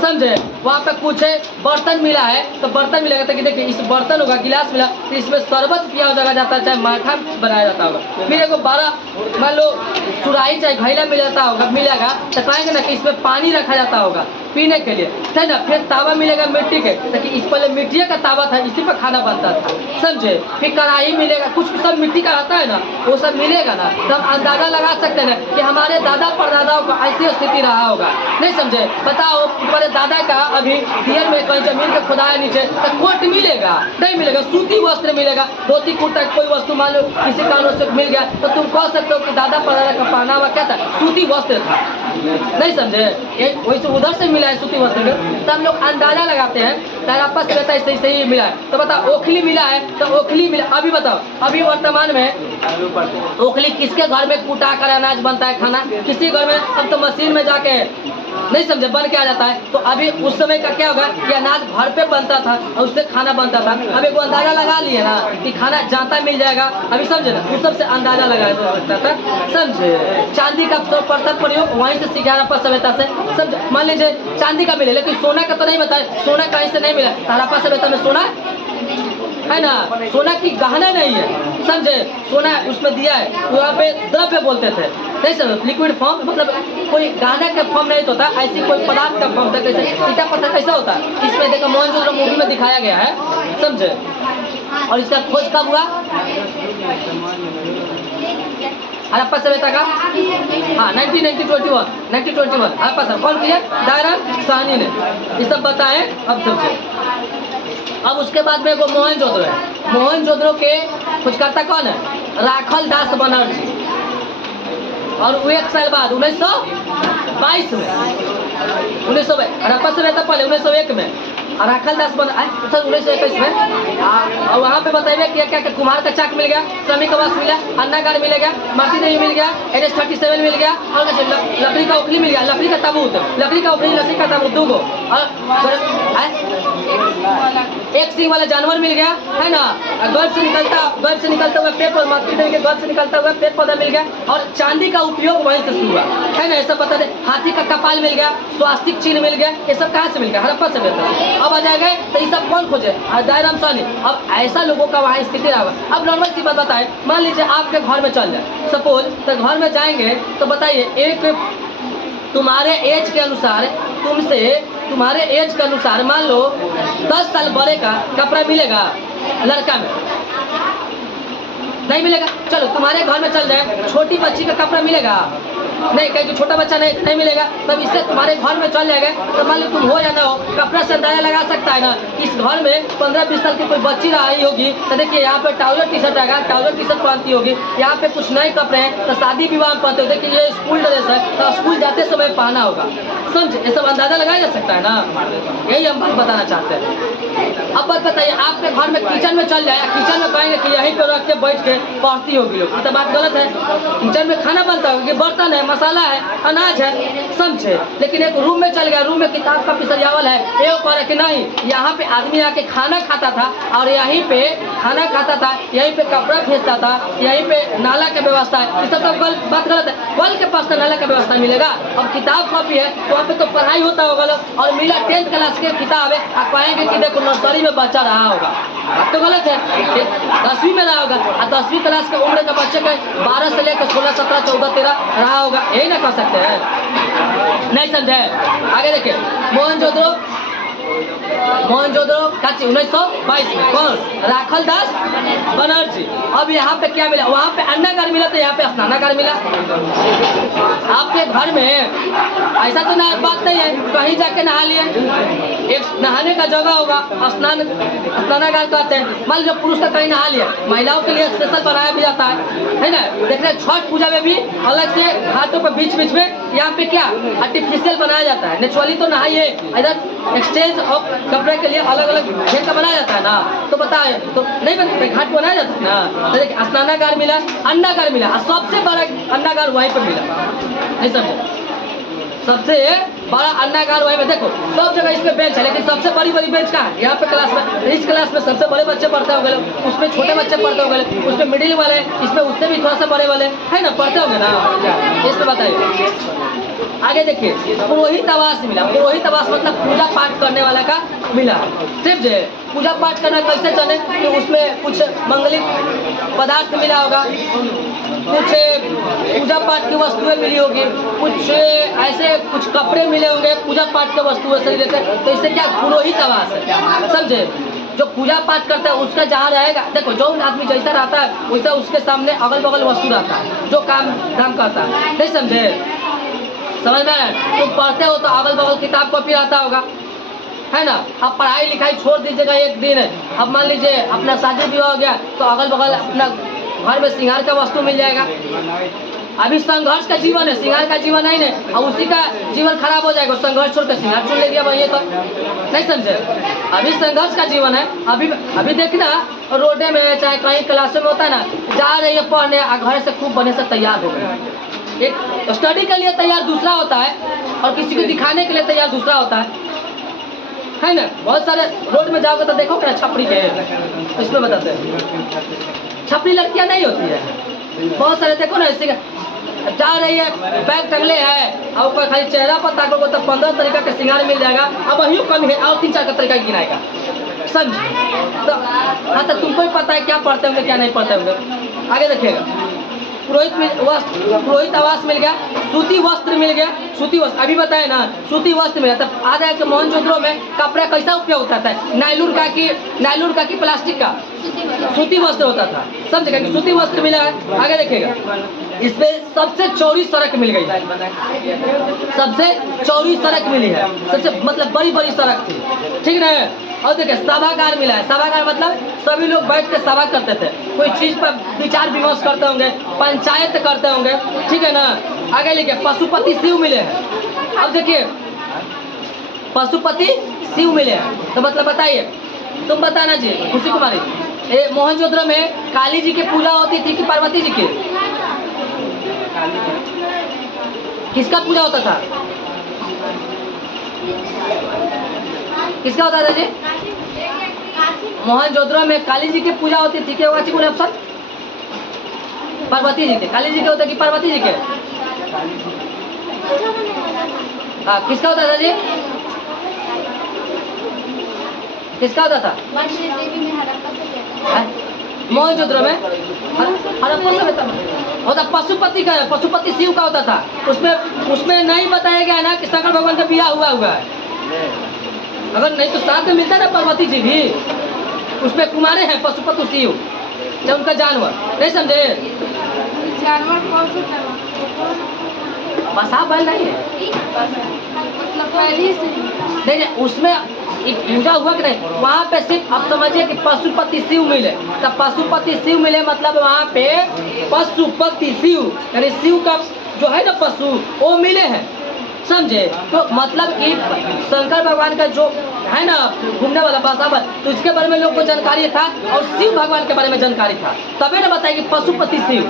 समझे। वहाँ पे कुछ बर्तन मिला है तो बर्तन मिलेगा तो कि देखिए इस बर्तन होगा, गिलास मिला तो इसमें शरबत पिया जाता है, चाहे माठा बनाया जाता होगा। फिर एगो 12 मान लो सुराही चाहे घैला मिल जाता होगा, मिलेगा तो कहेंगे ना कि इसमें पानी रखा जाता होगा पीने के लिए, है ना। फिर तावा मिलेगा मिट्टी के, ताकि इस पहले मिट्टी का तावा था, इसी पर खाना बनता था, समझे। फिर कढ़ाई मिलेगा, कुछ सब मिट्टी का आता है ना, वो सब मिलेगा ना, तब अंदाजा लगा सकते हैं कि हमारे दादा परदादाओं का ऐसी स्थिति रहा होगा, नहीं समझे। बताओ तुम्हारे दादा का अभी दियर में कहीं जमीन के खुदाया नीचे तो कोट मिलेगा, नहीं मिलेगा, सूती वस्त्र मिलेगा, धोती कुर्ता कोई वस्तु मान लो किसी कारणों से मिल गया तो तुम कह सकते हो कि दादा परदादा का पहनावा क्या था, सूती वस्त्र था, नहीं समझे। वैसे उधर से मिला है सूती वस्त्र में, तो हम लोग अंदाजा लगाते हैं तारा आपस में रहता है सही सही मिला है। तो बताओ ओखली मिला है तो ओखली मिला, अभी बताओ अभी वर्तमान में ओखली किसके घर में कूटा कर अनाज बनता है खाना, किसी घर में, अब तो मशीन में जाके नहीं समझे बन के आ जाता है। तो अभी उस समय का क्या होगा कि अनाज घर पे बनता था और उससे खाना बनता था। अब एक अंदाजा लगा लिए ना कि खाना जाता मिल जाएगा, अभी समझे ना, उस सबसे अंदाजा लगाया सकता था, समझे। चांदी का प्रथम प्रयोग वहीं से सीखा हड़प्पा सभ्यता से, समझे। मान लीजिए चांदी का मिले लेकिन सोना का तो नहीं बताया, सोना कहीं से नहीं मिला, हड़प्पा सभ्यता में सोना है ना, सोना की गहना नहीं है, समझे। सोना उसमें दिया है, वहाँ पे द्रव्य बोलते थे, नहीं समझ, लिक्विड फॉर्म मतलब कोई गहना के फॉर्म नहीं होता, ऐसी कोई पदार्थ का फॉर्म था, कैसे ईटा पत्थर कैसा होता है, इसमें देखो मोहनजोदड़ो मूवी में दिखाया गया है, समझे। और इसका खोज कब हुआ, हड़प्पा सभ्यता का, हाँ 1921 हड़प्पा सभ्यता कौन किया, दायरा साहनी ने, ये सब बताएं। अब समझे। अब उसके बाद में वो मोहनजोदड़ो है, मोहनजोदड़ो के खोजकर्ता कौन है, राखल दास बनर्जी। और वो 1 साल बाद 1922 में, 1900 हड़प्पा सभ्यता पहले 1901 में, और राखल दास बन 1921 में। और वहाँ पे बताइए क्या क्या, कुम्हार का चाक मिल गया, श्रमिक आवास मिला, अन्नागार मिल गया, माटी देवी मिल गया, NH-37 मिल गया, और लकड़ी का ओखली मिल गया, लकड़ी का ताबूत, लकड़ी का ओखली, लकड़ी का ताबूत 2 गो, और एक सिंह वाला जानवर मिल गया, है ना। गर्भ से निकलता हुआ पेड़, माटी देवी के गर्भ से निकलता हुआ पेड़ पौधा मिल गया, और चांदी का उपयोग वहीं से शुरू हुआ, है ना। ये सब बता दे। हाथी का कपाल मिल गया, स्वास्तिक चिन्ह मिल गया, ये सब कहाँ से मिल गया, हड़प्पा सभ्यता से। अब आ जाएगा तो ये सब कौन खोजे, दायराम साहनी। अब ऐसा लोगों का वहाँ स्थिति रहा। अब नॉर्मल सी बात बताए, मान लीजिए आपके घर में चल जाए सपोज, तो घर में जाएंगे तो बताइए एक तुम्हारे एज के अनुसार, तुम्हारे एज के अनुसार मान लो 10 साल बड़े का कपड़ा मिलेगा लड़का में, नहीं मिलेगा। चलो तुम्हारे घर में चल जाए छोटी बच्ची का कपड़ा मिलेगा, नहीं कहीं छोटा बच्चा नहीं मिलेगा, तब इससे तुम्हारे घर में चल जाएगा। तो मान लो तुम हो या ना हो, कपड़ा से अंदाजा लगा सकता है ना इस घर में 15-20 साल की कोई बच्ची रही होगी, तो देखिए यहाँ पे ट्राउजर टी शर्ट आएगा, ट्राउजर टी शर्ट पहनती होगी, यहाँ पे कुछ नए कपड़े हैं तो शादी विवाह में पहनते हो, देखिए ये स्कूल ड्रेस है तो स्कूल जाते समय पहना होगा, समझे? ये सब अंदाजा लगाया जा सकता है ना, यही हम बात बताना चाहते हैं। अब बात बताइए, आपके घर में किचन में चल जाए, किचन में कहेंगे कि यहीं पे रख के बैठ के पढ़ती होगी लोग, तो बात गलत है। किचन में खाना बनता होगा, बर्तन है, मसाला है, अनाज है, समझे? लेकिन एक रूम में चल गया, रूम में किताब का सजावल है, ये कह रहा कि नहीं यहाँ पे आदमी आके खाना खाता था और यहीं पे खाना खाता था, यहीं पे कपड़ा भेजता था, यहीं पे नाला का व्यवस्था है, ये सब तो बात गलत है। कल के पास तो नाला का व्यवस्था मिलेगा, अब किताब कॉपी है तो वहाँ पे तो पढ़ाई होता होगा लोग, और मिला 10th क्लास के किताब है, आप कहेंगे कि देखो नर्सरी में बच्चा रहा होगा, बात तो गलत है। 10वीं में रहा होगा और 10वीं क्लास के उम्र के बच्चे के 12 से लेकर 16, 17, 14, 13 रहा होगा, यही ना कह सकते हैं, नहीं समझे? आगे देखिए, मोहनजोदड़ो का 1922 में कौन? राखल दास बनर्जी। अब यहाँ पे क्या मिला? वहाँ पे अन्नागार मिला तो यहाँ पे स्नानागार मिला। आपके घर में ऐसा तो ना बात नहीं है, कहीं जाके नहा लिए, एक नहाने का जगह होगा, स्नानागार कहते हैं। मान लीजिए पुरुष का कहीं नहा लिया, महिलाओं के लिए स्पेशल बनाया भी जाता है ना? देख रहे छठ पूजा में भी अलग से घाटों पर बीच बीच में यहाँ पे क्या आर्टिफिशियल बनाया जाता है, नेचुरली तो नहाइए, इधर एक्सचेंज ऑफ कपड़े के लिए अलग अलग घेर का बनाया जाता है ना, तो बताए तो नहीं बनता, घाट बनाया जाता है ना। तो देखिए स्नानागार मिला, अन्नागार मिला, और सबसे बड़ा अन्नागार वहीं पर मिला, नहीं समझे? सबसे बड़ा अन्नागार वहीं पे, देखो सब जगह इसमें बेंच है, लेकिन सबसे बड़ी बेंच कहाँ है? यहाँ पे क्लास में, इस क्लास में सबसे बड़े बच्चे पढ़ते होंगे, उसमें छोटे बच्चे पढ़ते होंगे, उसमें मिडिल वाले, इसमें उससे भी थोड़ा सा बड़े वाले है ना, पढ़ते होंगे ना, इसमें बताइए। आगे देखिए, पुरोहित आवास मिला। पुरोहित आवास मतलब पूजा पाठ करने वाला का मिला, सिर्फ जो पूजा पाठ करना कैसे चले कि उसमें कुछ मंगलिक पदार्थ मिला होगा, कुछ पूजा पाठ की वस्तुएं मिली होगी, कुछ ऐसे कुछ कपड़े मिले होंगे पूजा पाठ के वस्तुएं से रिलेटेड, तो इससे क्या पुरोहित आवास है, समझे? जो पूजा पाठ करता है उसका जहाँ रहेगा, देखो जो आदमी जैसा रहता है वैसा उसके सामने अगल बगल वस्तु रहता है जो काम करता है, नहीं समझे? समझ में आया? तुम पढ़ते हो तो अगल बगल किताब कॉपी रहता होगा, है ना? अब पढ़ाई लिखाई छोड़ दीजिएगा एक दिन, अब मान लीजिए अपना शादी विवाह हो गया तो अगल बगल अपना घर में श्रृंगार का वस्तु मिल जाएगा। अभी संघर्ष का जीवन है, श्रृंगार का जीवन है नहीं, और उसी का जीवन खराब हो जाएगा, संघर्ष छोड़ कर श्रृंगार छोड़ ले दिया भैया, तो नहीं समझे? अभी संघर्ष का जीवन है, अभी देखना रोडे में चाहे कहीं क्लासों में होता है ना, जा रही है पढ़ने, घर से खूब बने से तैयार हो गए, एक स्टडी के लिए तैयार दूसरा होता है और किसी को दिखाने के लिए तैयार दूसरा होता है ना? बहुत सारे रोड में जाओगे तो देखो क्या छपरी के, इसमें बताते हैं छपरी लड़कियां नहीं होती है, बहुत सारे देखो ना, इससे जा रही है बैग टंगले है और कोई खाली चेहरा पर ताकोगे तो 15 तरीका का श्रृंगार मिल जाएगा, अब वही कम है और 3-4 का तरीका गिनाएगा, समझ? तो हाँ, तो तुमको ही पता है क्या पढ़ते होंगे क्या नहीं पढ़ते होंगे। आगे देखिएगा, पुरोहित आवास मिल गया, सूती वस्त्र मिल गया, सूती वस्त्र अभी बताए ना, सूती वस्त्र मिला। तब आ जाए कि मोहनजोदड़ो में कपड़ा कैसा उपयोग होता था? नायलून का कि प्लास्टिक का? सूती वस्त्र होता था, समझेगा कि सूती वस्त्र मिला है। आगे देखिएगा, इसमें सबसे चौड़ी सड़क मिल गई, सबसे चौड़ी सड़क मिली है, सबसे मतलब बड़ी सड़क थी, ठीक ना? और देखिए सभागार मिला है। सभागार मतलब सभी लोग बैठ के सभा करते थे, कोई चीज पर विचार विमर्श करते होंगे, पंचायत करते होंगे, ठीक है ना? आगे लिखिए, पशुपति शिव मिले हैं। अब देखिए पशुपति शिव मिले हैं, तो मतलब बताइए, तुम बताना जी खुशी कुमारी, मोहनजोदड़ो में काली जी की पूजा होती थी कि पार्वती जी की? किसका पूजा होता था? किसका होता था जी? मोहनजोदड़ो में काली जी की पूजा होती थी, क्या होगा जी? ऑप्शन पार्वती जी के। काली जी के होता कि पार्वती जी के? हाँ, किसका होता था जी? किसका होता था? मोहनजोदड़ो में हड़प्पा सभ्यता में होता पशुपति का, पशुपति शिव का होता था। उसमें नहीं बताया गया ना कि शंकर भगवान का बियाह हुआ है, अगर नहीं तो साथ में मिलता ना पार्वती जी भी, उसमें कुमारे हैं पशुपति शिव, जब उनका जानवर, नहीं समझे? जानवर कौन सा बसा बैल नहीं है, मतलब पहले से ही। नहीं उसमें एक पूजा हुआ कि नहीं, वहाँ पे सिर्फ अब समझिए कि पशुपति शिव मिले, तब पशुपति शिव मिले मतलब वहाँ पे पशुपति शिव यानी शिव का जो है ना पशु वो मिले हैं, समझे। तो मतलब कि शंकर भगवान का जो है ना घूमने वाला बासावर, तो इसके बारे में लोग को जानकारी था और शिव भगवान के बारे में जानकारी था, तभी ना बताया कि पशुपति शिव।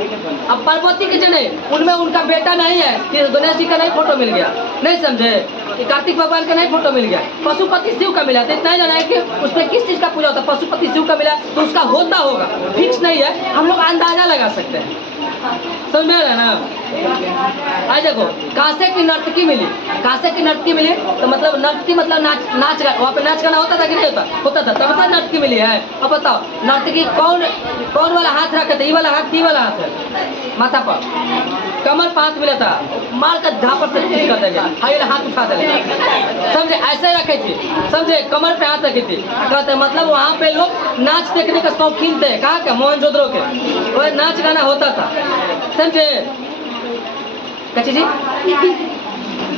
अब पार्वती के जने उनमें उनका बेटा नहीं है कि गणेश जी का नहीं फोटो मिल गया, नहीं समझे, कि कार्तिक भगवान का नहीं फोटो मिल गया, पशुपति शिव का मिला। तो इतना ही जाना है कि उसमें किस चीज़ का पूजा होता है, पशुपति शिव का मिला तो उसका होता होगा, फिक्स नहीं है, हम लोग अंदाजा लगा सकते हैं, समझ में आ रहा है ना। आज देखो कांसे की नर्तकी मिली, कांसे की नर्तकी मिली तो मतलब नर्तकी मतलब नाच गाना, वहाँ पे नाच गाना होता था कि नहीं होता था, तब तो नर्तकी मिली है। अब बताओ नर्तकी कौन वाला हाथ रखे थे, ये वाला हाथ की वाला हाथ है माथा पर, कमर पर हाथ मिला था, मार कर झापर से ठीक कर देंगे, हाई वाला हाथ उठा देंगे, समझे, ऐसे रखे थे, समझे, कमर पे हाथ रखी थी। कहते मतलब वहाँ पे लोग नाच देखने के शौकीन थे, कहाँ के मोहनजोदड़ो के, वह नाच गाना होता था, समझे। कच्ची जी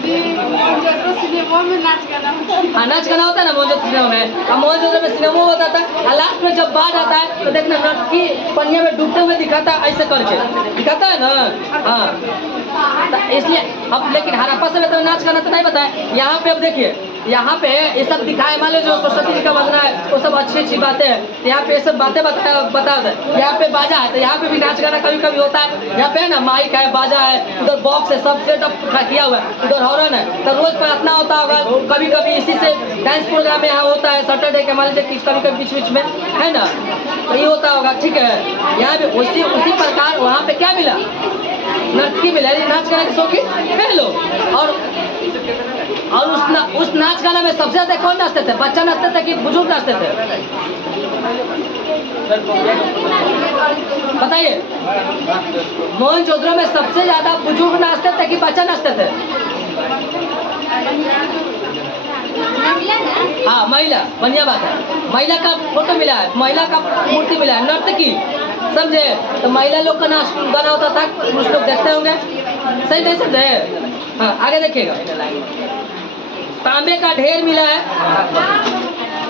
सिनेमा में नाच गाना होता है। हाँ नाच गाना होता है ना मोहनजोदड़ो सिनेमा में, और मोहनजोदड़ो में सिनेमा होता था, और लास्ट में जब बाढ़ आता है तो देखना नर्तकी पनिया में डूबते हुए दिखाता है, ऐसे करके दिखाता है ना। हाँ तो इसलिए अब लेकिन हड़प्पा से तो नाच गाना तो नहीं बताया, यहाँ पे अब देखिए यहाँ पे ये सब दिखाए, मान लो जो सरस्वती जी का वंदना है वो सब अच्छी बातें हैं, यहाँ पे ये सब बातें बता दे। यहाँ पे बाजा है तो यहाँ पे भी नाच गाना कभी कभी होता है, यहाँ पे है ना माइक है, बाजा है, उधर बॉक्स है, सब सेटअप किया हुआ है, उधर हॉर्न है, तो रोज प्रार्थना होता होगा, कभी कभी इसी से डांस प्रोग्राम यहाँ होता है सैटरडे के, मान लीजिए कभी कभी बीच में है ना, तो ये होता होगा, ठीक है। यहाँ पे उसी प्रकार वहाँ पे क्या मिला, नर्तकी मिला, नाच गाना के शौकीन है लोग। और उस नाच गाना में सबसे ज्यादा कौन नाचते थे, बच्चा नाचते थे कि बुजुर्ग नाचते थे, बताइए। मोहनजोदड़ो में सबसे ज्यादा बुजुर्ग नाचते थे कि बच्चा नाचते थे? हाँ महिला, बढ़िया बात है, महिला का फोटो मिला है, महिला का मूर्ति मिला है, नर्तकी, समझे। तो महिला लोग का नाच गाना होता था, पुरुष लोग देखते होंगे, सही नहीं समझे। हाँ आगे देखिएगा, तांबे का ढेर मिला है,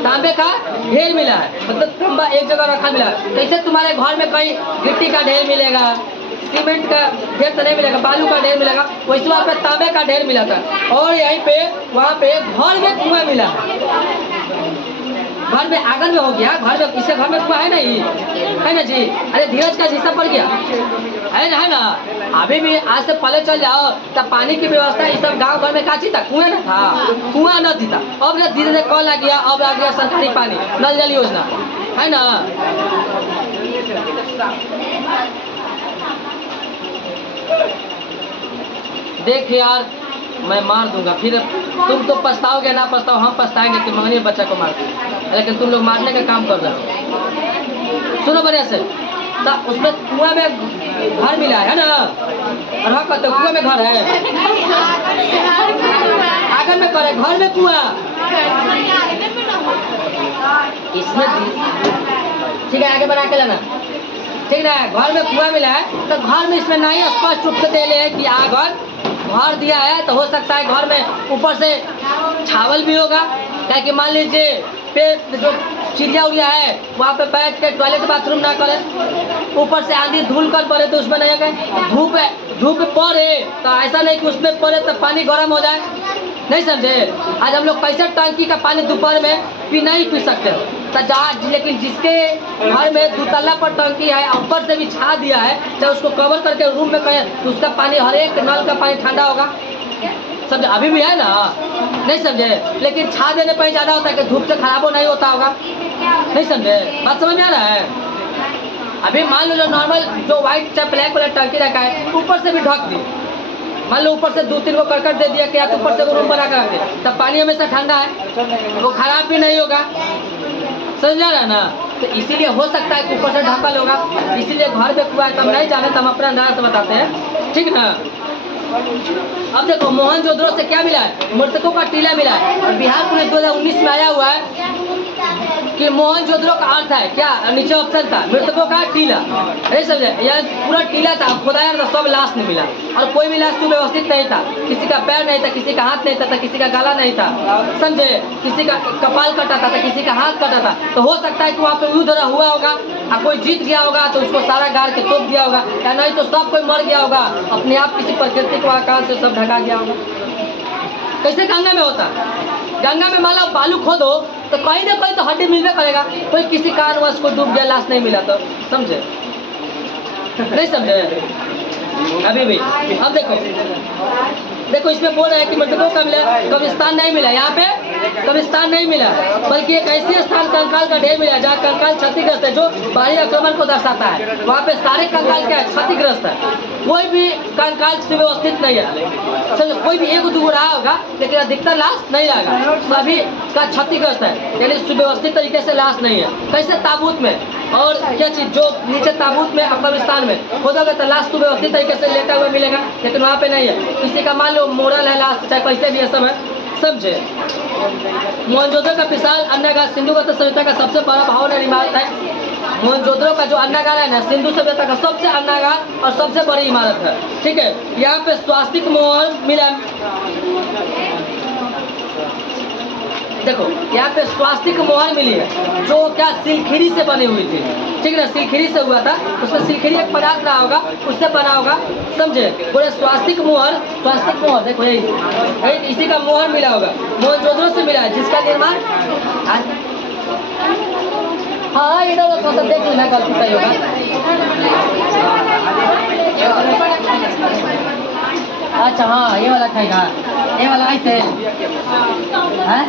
तांबे का ढेर मिला है मतलब तांबा एक जगह रखा मिला है। जैसे तुम्हारे घर में कहीं गिट्टी का ढेर मिलेगा, सीमेंट का ढेर तो नहीं मिलेगा, बालू का ढेर मिलेगा, वैसे वहाँ पे तांबे का ढेर मिला था। और यहीं पे वहाँ पे घर में कुआं मिला, घर में आंगन में हो गया, घर में किसी घर में कुआं है नहीं, है ना जी। अरे धीरज का हिस्सा पड़ गया है ना। अभी भी आज से पहले चल जाओ तब पानी की व्यवस्था इस सब गांव घर में काची था, कुआं ना था, कुआं न थी था। अब धीरे धीरे कल आ गया, अब आ गया सरकारी पानी, नल जल योजना, है ना। देख यार मैं मार दूंगा, फिर तुम तो पछताओगे ना पछताओ, हम पछताएंगे कि मंगनी बच्चा को मार दिया, लेकिन तुम लोग मारने का काम कर रहे हो। सुनो बढ़िया से, तो उसमें कुआं में घर मिला है ना, और हाँ कहते कुआं में घर है, आंगन में घर है, घर में कुआं, इसमें ठीक है आगे बना के लेना, ठीक है। घर में कुआं मिला है तो घर में इसमें नहीं स्पष्ट रूप से दे ले कि घर दिया है, तो हो सकता है घर में ऊपर से छावल भी होगा, क्या कि मान लीजिए पेट जो चिड़िया उड़िया है वहाँ पे बैठ के टॉयलेट बाथरूम ना करे, ऊपर से आंधी धूल कर पड़े तो उसमें नहीं गए, धूप पड़े तो ऐसा नहीं कि उसमें पड़े तो पानी गर्म हो जाए, नहीं समझे। आज हम लोग कैसे टंकी का पानी दोपहर में नहीं पी सकते हो, तो जहाँ लेकिन जिसके घर में 2 तल्ला पर टंकी है, ऊपर से भी छा दिया है, चाहे उसको कवर करके रूम में कहें तो उसका पानी हर एक नल का पानी ठंडा होगा, समझे। अभी भी है ना, नहीं समझे, लेकिन छा देने पर ज़्यादा होता है कि धूप से खराब नहीं होता होगा, नहीं समझे, बात समझ में आ रहा है। अभी मान लो जो नॉर्मल जो व्हाइट चाहे ब्लैक वाला टंकी रखा है ऊपर से भी ढक दी, मान लो ऊपर से 2-3 को करकट दे दिया क्या, तो ऊपर से रूम बना कर रख दिया, तब पानी हमेशा ठंडा है, वो खराब भी नहीं होगा, समझ आ रहा है ना। तो इसीलिए हो सकता है कि ऊपर से ढकल होगा, इसीलिए घर पे कुआं है, तब नहीं जाने तो हम अपना अंदाजा से बताते हैं, ठीक ना। अब देखो मोहनजोदड़ो से क्या मिला है, मृतकों का टीला मिला है, और बिहार पुलिस 2019 में आया हुआ है कि मोहनजोदड़ो का अर्थ है क्या, नीचे ऑप्शन था मृतकों का टीला, नहीं समझे, यह पूरा टीला था, खुदाया था, सब लाश नहीं मिला और कोई भी लाश सुव्यवस्थित नहीं था, किसी का पैर नहीं था, किसी का हाथ नहीं था, किसी का गला नहीं था, समझे, किसी का कपाल कटा था, किसी का हाथ कटा था। तो हो सकता है कि वहाँ पे युद्ध हुआ होगा और कोई जीत गया होगा तो उसको सारा गाड़ के तोप दिया होगा, या नहीं तो सब कोई मर गया होगा, अपने आप किसी प्राकृतिक आकार से सब ढका गया होगा। कैसे गंगा में होता, गंगा में मान लो बालू खोदो तो कहीं ना कहीं तो हड्डी मिलने करेगा, कोई किसी कारणवश को डूब गया, लाश नहीं मिला तो समझे, नहीं समझे अभी भी। अब देखो इसमें बोल रहे हैं कि मृतकों का मिला, कब्रिस्तान नहीं मिला, यहाँ पे कब्रिस्तान नहीं मिला, बल्कि एक ऐसी स्थान कंकाल का ढेर मिला जहाँ कंकाल क्षतिग्रस्त है, जो बाहरी आक्रमण को दर्शाता है। वहाँ पे सारे कंकाल क्या है, क्षतिग्रस्त है, कोई भी कंकाल सुव्यवस्थित नहीं है। चलो कोई भी एक दो रहा होगा लेकिन अधिकतर लाश नहीं रहेगा, सभी का क्षतिग्रस्त है, यानी सुव्यवस्थित तरीके से लाश नहीं है। कैसे ताबूत में और क्या चीज जो नीचे ताबूत में कब्रिस्तान में खोदोगे तो लाश सुव्यवस्थित तरीके से लेटा हुआ मिलेगा, लेकिन वहाँ पे नहीं है। किसी का मान लो मोरल है लाश, चाहे कैसे भी है सब है, समझे। मोहनजोदड़ो का विशाल अन्नागार सिंधु गत सभ्यता का सबसे बड़ा भवन इमारत है। मोहनजोदड़ो का जो अन्नागार है ना, सिंधु सभ्यता का सबसे अन्नागार और सबसे बड़ी इमारत है, ठीक है। यहाँ पे स्वास्तिक मोहर मिला, देखो यहाँ पे स्वास्तिक मोहर मिली है, जो क्या सिलखिरी से बनी हुई थी, ठीक है ना, सिलखिरी से हुआ था, उसमें सिलखिरी एक पदार्थ रहा होगा, उससे बना होगा, समझे। बोले स्वास्तिक मोहर देखो यही इसी का मोहर मिला होगा, मोहनजोदड़ो से मिला है, जिसका निर्माण हाँ इधर थोड़ा सा देख लेना, गलती सही होगा। अच्छा हाँ ये वाला खाएगा, ये वाला ऐसे है,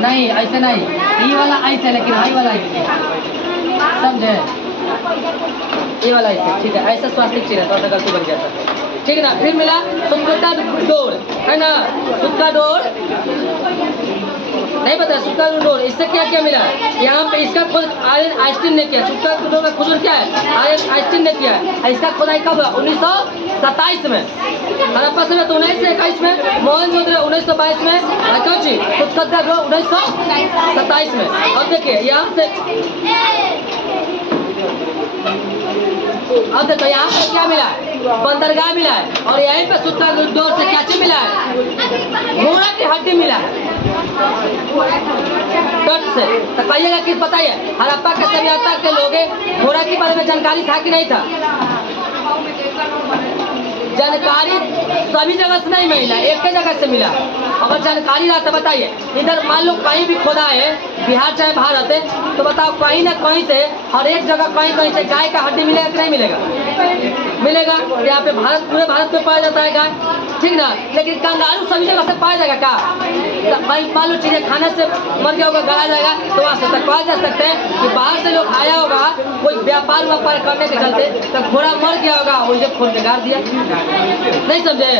नहीं ऐसे नहीं, ये वाला ऐसे, लेकिन हाई वाला ऐसे, समझे, ये वाला ऐसे, ठीक है, ऐसा स्वास्तिक चिन्ह है, थोड़ा सा गलती बन गया था, ठीक है ना। फिर मिला सुक्का डोर, है ना, सुक्का डोर नहीं पता, सुक्का डोर, इससे क्या क्या मिला यहाँ पे, इसका खोज आयरन आइंस्टीन ने किया, सुक्का डोर का खोज क्या है, आयरन आइंस्टीन ने किया है। इसका खोदाई कब हुआ, 1927 में, हड़प्पा सभ्यता तो 1921 में, मोहनजोदड़ो 1922 में, कौची सुक्का डोर 1927 में। अब देखिए यहाँ से, अब देखो यहाँ पे क्या मिला है, बंदरगाह मिला है, और यहीं पे सुक्का डोर से क्या चीज मिला है, घोड़ा की हड्डी मिला है तट से। तो कहिएगा कि बताइए हड़प्पा के सभ्यता के लोग घोड़ा के बारे में जानकारी था कि नहीं था, जानकारी सभी जगह से नहीं मिला, एक ही जगह से मिला। अगर जानकारी रहा तो बताइए, इधर मान लो कहीं भी खोदा है, बिहार चाहे भारत है, तो बताओ कहीं ना कहीं से, हर एक जगह कहीं से गाय का हड्डी मिलेगा कि नहीं मिलेगा, मिलेगा। यहाँ पे पूरे भारत में पाया जाता है गाय, ठीक ना, लेकिन कंगारू सभी जगह से पाया जाएगा क्या, कहीं मान लो चीजें खाने से मर गया होगा, गला जाएगा, तो वहाँ से तक पाया जा सकते हैं कि बाहर से लोग आया होगा, कोई व्यापार करने के चलते, तो घोड़ा मर गया होगा, वही खोल के गाड़ दिया, नहीं समझे।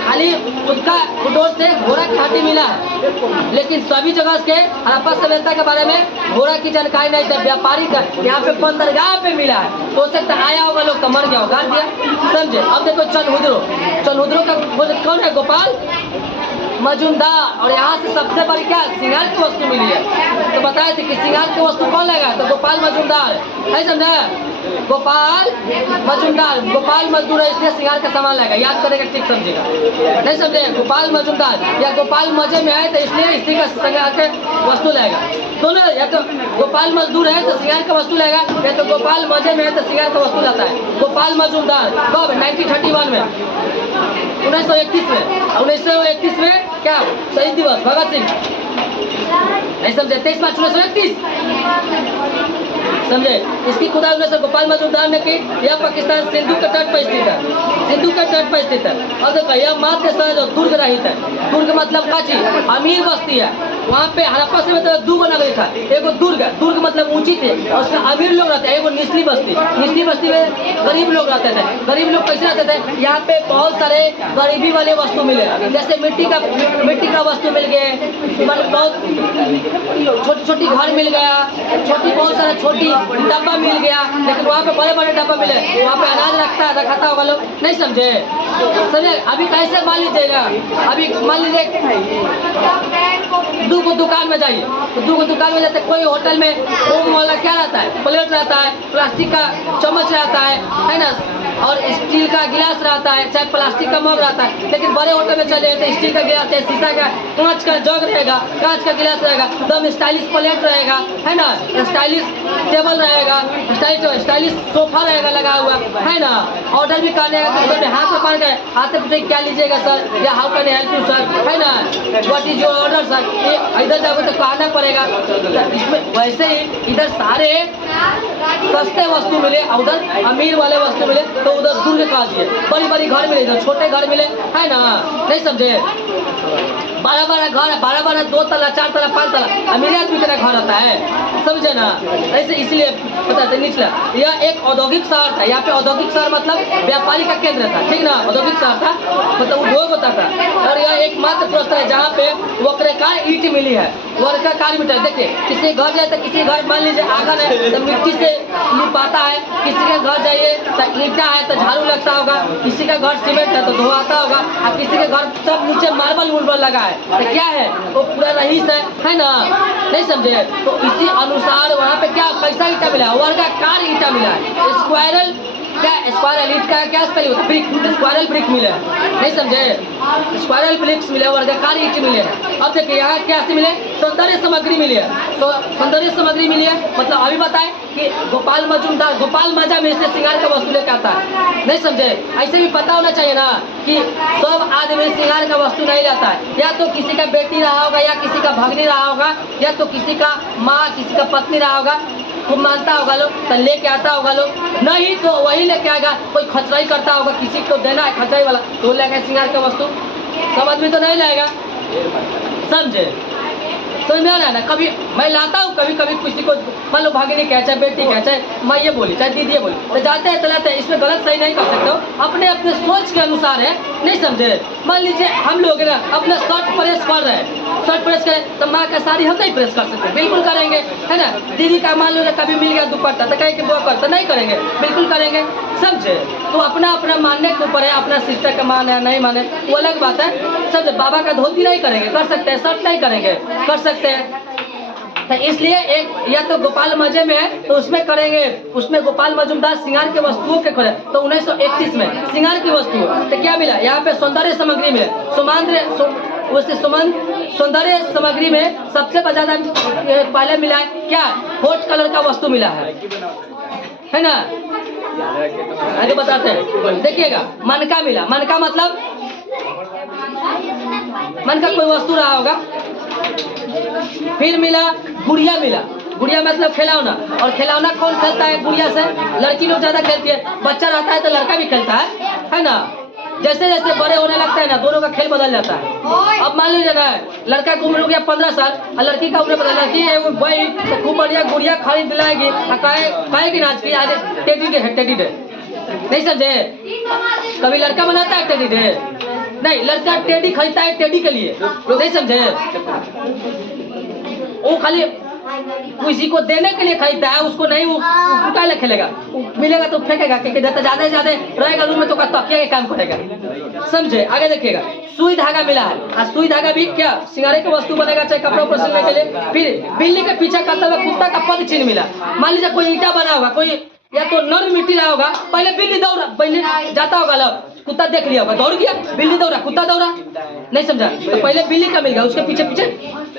खाली उसका डोर से घोड़ा की हड्डी मिला है, लेकिन सभी जगह के हड़प्पा सभ्यता के बारे में घोड़ा की जानकारी नहीं थी, व्यापारी का यहाँ पे बंदरगाह पे मिला है, तो सकता आया होगा लोग तो मर गया होगा, गाड़ दिया, समझे। अब देखो चनहुद्रो का खोज कौन है, गोपाल मजूमदार, और यहाँ से सबसे बड़ी क्या श्रृंगार की वस्तु मिली है, तो बताए थे कि श्रृंगार की वस्तु कौन लेगा, तो गोपाल मजूमदार है, समझे, गोपाल मजूमदार, गोपाल मजदूर है इसलिए श्रृंगार का सामान लाएगा, याद करेगा, ठीक समझेगा, नहीं समझे, गोपाल मजूमदार या गोपाल मजे में आए तो इसलिए स्त्री का श्रृंगार के वस्तु लाएगा, दोनों, या तो गोपाल मजदूर है तो श्रृंगार का वस्तु लाएगा, या तो गोपाल मजे में है तो श्रृंगार का वस्तु लाता है। गोपाल मजूमदार कब, 1931 में, 1931 में, 1931 में क्या शहीद दिवस भगत सिंह, नहीं समझे, 23 मार्च 1931, समझे। इसकी खुदाई 1900 गोपाल मजूमदार ने की। यह पाकिस्तान सिंधु के तट पर स्थित है, सिंधु के तट पर स्थित है। और देखो यह मात्र शहर जो दुर्ग रहित है, दुर्ग मतलब का चीज, अमीर बस्ती है, वहाँ पे हड़प्पा से मतलब दो नगरी था, एगो दुर्ग, दुर्ग मतलब ऊंची थी और उसमें अमीर लोग रहते हैं, एगो निचली बस्ती में गरीब लोग रहते थे। गरीब लोग कैसे रहते थे, यहाँ पे बहुत सारे गरीबी वाले वस्तु मिले, जैसे मिट्टी का वस्तु मिल गए, बहुत छोटी छोटी घर मिल गया, बहुत सारा छोटी डब्बा मिल गया, लेकिन वहाँ पे बड़े बड़े डब्बा मिले, वहाँ पे अनाज रखता होगा लोग, नहीं समझे। अभी कैसे मान लीजिएगा, अभी मान लीजिए 2 दो को दुकान में जाइए तो दो को दुकान में जाते कोई होटल में ओम वाला क्या रहता है, प्लेट रहता है, प्लास्टिक का चम्मच रहता है ना, और स्टील का गिलास रहता है, चाहे प्लास्टिक का मग रहता है। लेकिन बड़े होटल में चले तो स्टील का गिलास है, शीशा का, कांच का जग रहेगा, कांच का गिलास रहेगा, एकदम स्टाइलिश प्लेट रहेगा, है ना, स्टाइलिश टेबल रहेगा, स्टाइलिश सोफा रहेगा लगा हुआ, है ना। ऑर्डर भी करने का तो हाथ में पड़ गए, हाथ में पूछे क्या लीजिएगा सर, या how can help you sir, है ना, what is your order sir. ये इधर जाओगे तो कहना पड़ेगा। इसमें वैसे ही इधर सारे सस्ते वस्तु मिले, उधर अमीर वाले वस्तु मिले तो उधर दूर के कहा दिए, बड़ी बड़ी घर मिले, इधर छोटे घर मिले, है ना, नहीं समझे। बड़ा बड़ा घर, बड़ा बड़ा 2 तला 4 तला 5 तला अमीर आदमी का घर होता है, समझे ना। ऐसे इसलिए बताते निचला, यह एक औद्योगिक शहर था। यहाँ पे औद्योगिक शहर मतलब व्यापारी का केंद्र था, ठीक ना, औद्योगिक शहर था मतलब उद्योग होता था। और यह एकमात्र प्रोस्तर है जहाँ पे वक्रकार ईंट मिली है, वर्गाकार मीटर। देखिए किसी घर जाए तो किसी घर मान लीजिए आंगन है तो मिट्टी से लिपाता है, किसी के घर जाइए तो ईंटा है तो झाड़ू लगता होगा, किसी का घर सीमेंट है तो धोआता होगा, और किसी के घर सब नीचे मार्बल उर्बल लगा है तो क्या है वो पूरा रईस है ना, नहीं समझे। तो इसी अनुसार वहाँ पे क्या कैसा ईंटा मिला है, वर्गाकार ईंटा मिला है, स्क्वायरल क्या स्क्वायरल ईंट का क्या स्पेलिंग होता है, ब्रिक, स्क्वायरल ब्रिक मिले हैं, नहीं समझे, स्क्वायरल ब्रिक्स मिले, वर्गाकार ईंट मिले हैं। अब देखिए यहाँ क्या से मिले, सौंदर्य सामग्री मिली है, तो सौंदर्य सामग्री मिली है मतलब अभी बताएं कि गोपाल मजूमदार गोपाल माजा में से श्रृंगार का वस्तु लेकर आता है, नहीं समझे। ऐसे भी पता होना चाहिए ना कि सब आदमी श्रृंगार का वस्तु नहीं लाता है, या तो किसी का बेटी रहा होगा, या किसी का भगनी रहा होगा, या तो किसी का माँ किसी का पत्नी रहा होगा, खूब मानता होगा लोग तो लेके आता होगा लोग, नहीं तो वही लेके आएगा। कोई खचराई करता होगा, किसी को देना है खचराई वाला तो लेगा श्रृंगार का वस्तु, सब आदमी तो नहीं लाएगा, समझे। समझ में आ रहा है ना। कभी मैं लाता हूँ, कभी कभी किसी को मान लो भागिनी कहे, चाहे बेटी कहे, चाहे माँ ये बोली, चाहे दीदी ये बोली, तो जाते हैं तो लाते हैं। इसमें गलत सही नहीं कर सकते हो, अपने अपने सोच के अनुसार है, नहीं समझे। मान लीजिए हम लोग ना अपना शर्ट प्रेस कर रहे हैं, शर्ट प्रेस करें तो माँ का साड़ी हम नहीं प्रेस कर सकते, बिल्कुल करेंगे, है ना। दीदी का मान लो कभी मिल गया दुपट्टा तो कहे कि वो कर, तो नहीं करेंगे, बिल्कुल करेंगे, समझे। तो अपना अपना मानने के ऊपर है, अपना सिस्टर का मान है नहीं माने वो अलग बात है, समझे। बाबा का धोती नहीं करेंगे, कर सकते हैं, शर्ट नहीं करेंगे, कर सकते हैं। तो इसलिए एक या तो गोपाल मजे में है तो उसमें करेंगे, उसमें गोपाल मजूमदार श्रृंगार के वस्तुओं के खोले तो 1931 में श्रृंगार की वस्तु तो क्या मिला, यहाँ पे सौंदर्य सामग्री मिले, सौंदर्य सामग्री में सबसे ज्यादा पहले मिला है क्या, होट कलर का वस्तु मिला है ना। आगे बताते हैं, देखिएगा मनका मिला, मनका मतलब मन का कोई वस्तु रहा होगा। फिर मिला गुड़िया मिला, गुड़िया मतलब खिलौना, और खिलौना कौन खेलता है गुड़िया से, लड़की लोग ज्यादा खेलती है, बच्चा रहता है तो लड़का भी खेलता है ना। जैसे जैसे बड़े होने लगता है ना दोनों का खेल बदल जाता है। अब मान लीजिए ना लड़का की उम्र हो गया 15 साल और लड़की का उम्र बदल, लड़की है वो भाई तो खूब बढ़िया गुड़िया खरीद दिलाएगी, कहेगी नाच की आज टेडी डे है, टेडी डे, नहीं समझे। कभी लड़का बनाता है टेडी डे, नहीं, लड़का टेडी खरीदता है टेडी के लिए, लोग नहीं समझे। वो खाली किसी को देने के लिए खरीदता है, उसको नहीं वो काहे खेलेगा, मिलेगा तो फेंकेगा, क्योंकि ज्यादा से ज्यादा रहेगा रूम में तो तकिया के काम करेगा, समझे। आगे देखिएगा सुई धागा मिला है, और सुई धागा भी क्या सिंगारे की वस्तु बनेगा, चाहे कपड़ा उपड़ा सिलने के लिए। फिर बिल्ली के पीछे करता हुआ कुत्ता का पद चिन्ह मिला। मान लीजिए कोई ईंटा बना होगा, कोई या तो नर्म मिट्टी रहा होगा, पहले बिल्ली दौड़ा, पहले जाता होगा लोग, कुत्ता देख लिया होगा, दौड़ गया, बिल्ली दौड़ा, कुत्ता दौड़ा, नहीं समझा। तो पहले बिल्ली का मिल गया, उसके पीछे पीछे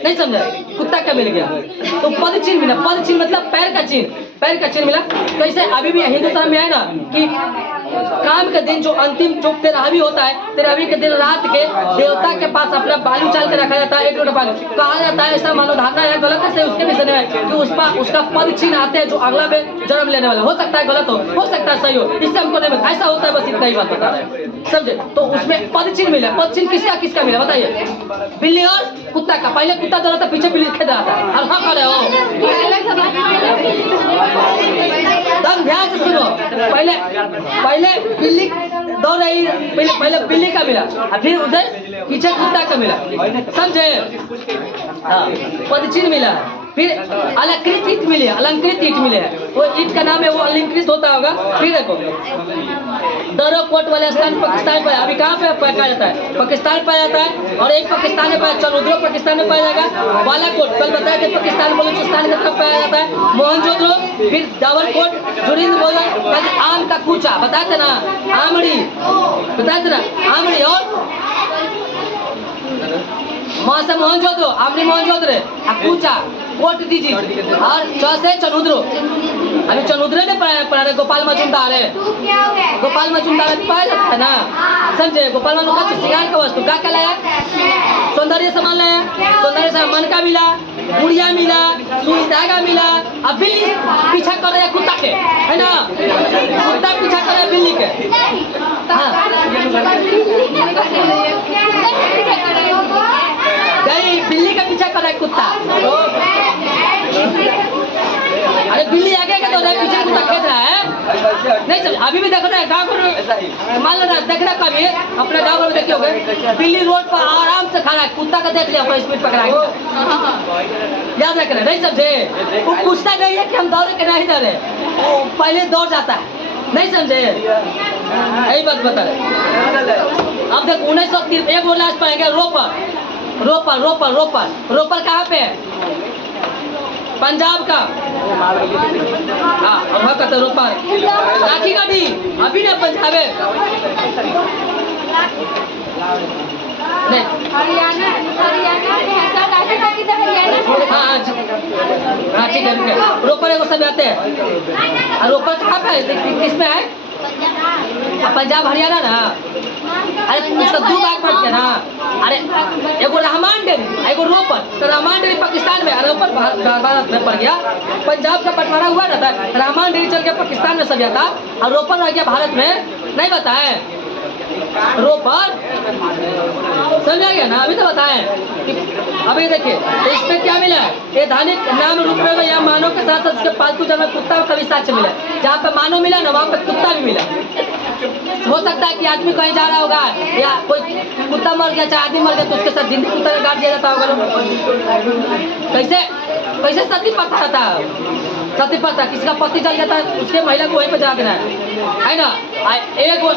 नहीं समझा, कुत्ता का मिल गया। तो पद चिन्ह मिला, पद चिन्ह मतलब पैर का चिन्ह, पैर का चिन्ह मिला। तो ऐसे अभी भी हिंदुस्तान में है ना कि काम के दिन जो अंतिम जो तेरहवीं होता है, तेरहवीं के दिन रात के देवता के पास अपना बालू चाल के रखा जाता है, 1 लोटा बालू कहा जाता है, ऐसा मानो धारणा है, गलत है, उसके विषय में है कि उसका पद चिन्ह आते हैं जो अगला में जन्म लेने वाला, हो सकता है गलत हो सकता है सही हो, इससे हमको नहीं मिला, ऐसा होता है, बस इतना ही बात बता रहे हैं, समझे। तो उसमें पद चिन्ह मिला, पद चिन्ह किसका किसका मिला बताइए, बिल्ली और कुत्ता का। पहले कुत्ता दौड़ा था, पीछे बिल्ली खेल रहा था, और हाँ खड़े हो, तब ध्यान से सुनो, पहले बिल्ली दौड़ रही, पहले बिल्ली का मिला, और फिर उधर पीछे कुत्ता का मिला, समझे। हाँ, पद चिन्ह मिला है। फिर अलंकृत ईट मिले, अलंकृत ईट मिले हैं, वो ईट का नाम है, वो अलंकृत होता होगा। फिर देखो दरो कोट वाले स्थान पाकिस्तान में, अभी कहाँ पे पाया जाता है? पाकिस्तान पाया जाता है। और एक पाकिस्तान में पाया, चंद्रो पाकिस्तान में पाया जाएगा। बालाकोट कल बताया कि पाकिस्तान बलूचिस्तान में तरफ पाया जाता है। मोहनजोदड़ो, फिर डावरकोट, जुरिंद बोला, आम का कूचा बताते ना, आमड़ी बताते ना, आमड़ी। और मौसम मोहनजोदड़ो, आमड़ी मोहनजोदड़ो, कूचा कोट दीजिए। और चौथे चनुद्रो, अभी चनुद्रे ने पढ़ा रहे, गोपाल मजुमदार है, गोपाल मजुमदार पाया जाता है ना, समझे? गोपाल मजुमदार श्रृंगार का वस्तु क्या कहलाया? सौंदर्य सामान लाया, सौंदर्य सामान मन का मिला, गुड़िया मिला, सुई धागा मिला। अब बिल्ली पीछा कर रहा है कुत्ता के, है ना, कुत्ता पीछा कर रहा है बिल्ली के। हाँ गई, बिल्ली का पीछा कर रहा है कुत्ता। अरे बिल्ली आगे का तो पीछे कुत्ता खेल रहा है, नहीं चल। अभी भी देखो ना गाँव में, मान लो ना देखना कभी अपने गाँव में देखे होगे, बिल्ली रोड पर आराम से खड़ा है, कुत्ता का देख लिया अपना स्पीड पकड़ा के। याद रखना, नहीं समझे? वो पूछता नहीं है कि हम दौड़े के नहीं दौड़े, वो पहले दौड़ जाता है, नहीं समझे? यही बात बता रहे। अब देख 1930 एक और लास्ट पाएंगे, रोपर, रोपर रोपर रोपर रोपर कहाँ पे है? पंजाब का। हाँ और कहते रोपर, राखी गढ़ी अभी ना पंजाब है, नहीं हरियाणा, हरियाणा में है सर, राखी गढ़ी तो हरियाणा। हाँ राखी गढ़ी के रोपर को सब आते हैं। और रोपर कहाँ पे है, किसमें है? पंजाब हरियाणा ना। अरे उसका दो भाग पड़ गया ना। अरे एगो रहमान डेरी, एगो रोपर। तो रहमान डेरी पाकिस्तान में, रोपर भारत में पड़ गया। पंजाब का बंटवारा हुआ ना, रहमान डेरी चल के पाकिस्तान में सब था, और रोपर रह गया भारत में, नहीं बताए? रोपर समझ आ गया ना? अभी तो बताएं। अभी देखिए तो इसमें क्या मिला है? ये धानिक नाम रूप में यहाँ मानव के साथ साथ उसके पालतू जानवर कुत्ता का भी साक्ष्य मिला। जहाँ पे मानव मिला ना, वहाँ पे कुत्ता भी मिला। हो सकता है कि आदमी कहीं जा रहा होगा, या कोई कुत्ता मर गया, चाहे आदमी मर गया, तो उसके साथ जिंदगी कुत्ता का काट दिया जाता होगा। कैसे कैसे सती प्रथा रहता है? सती प्रथा, किसी का पति जल जाता है, उसके महिला को वहीं पे जला देना है ना।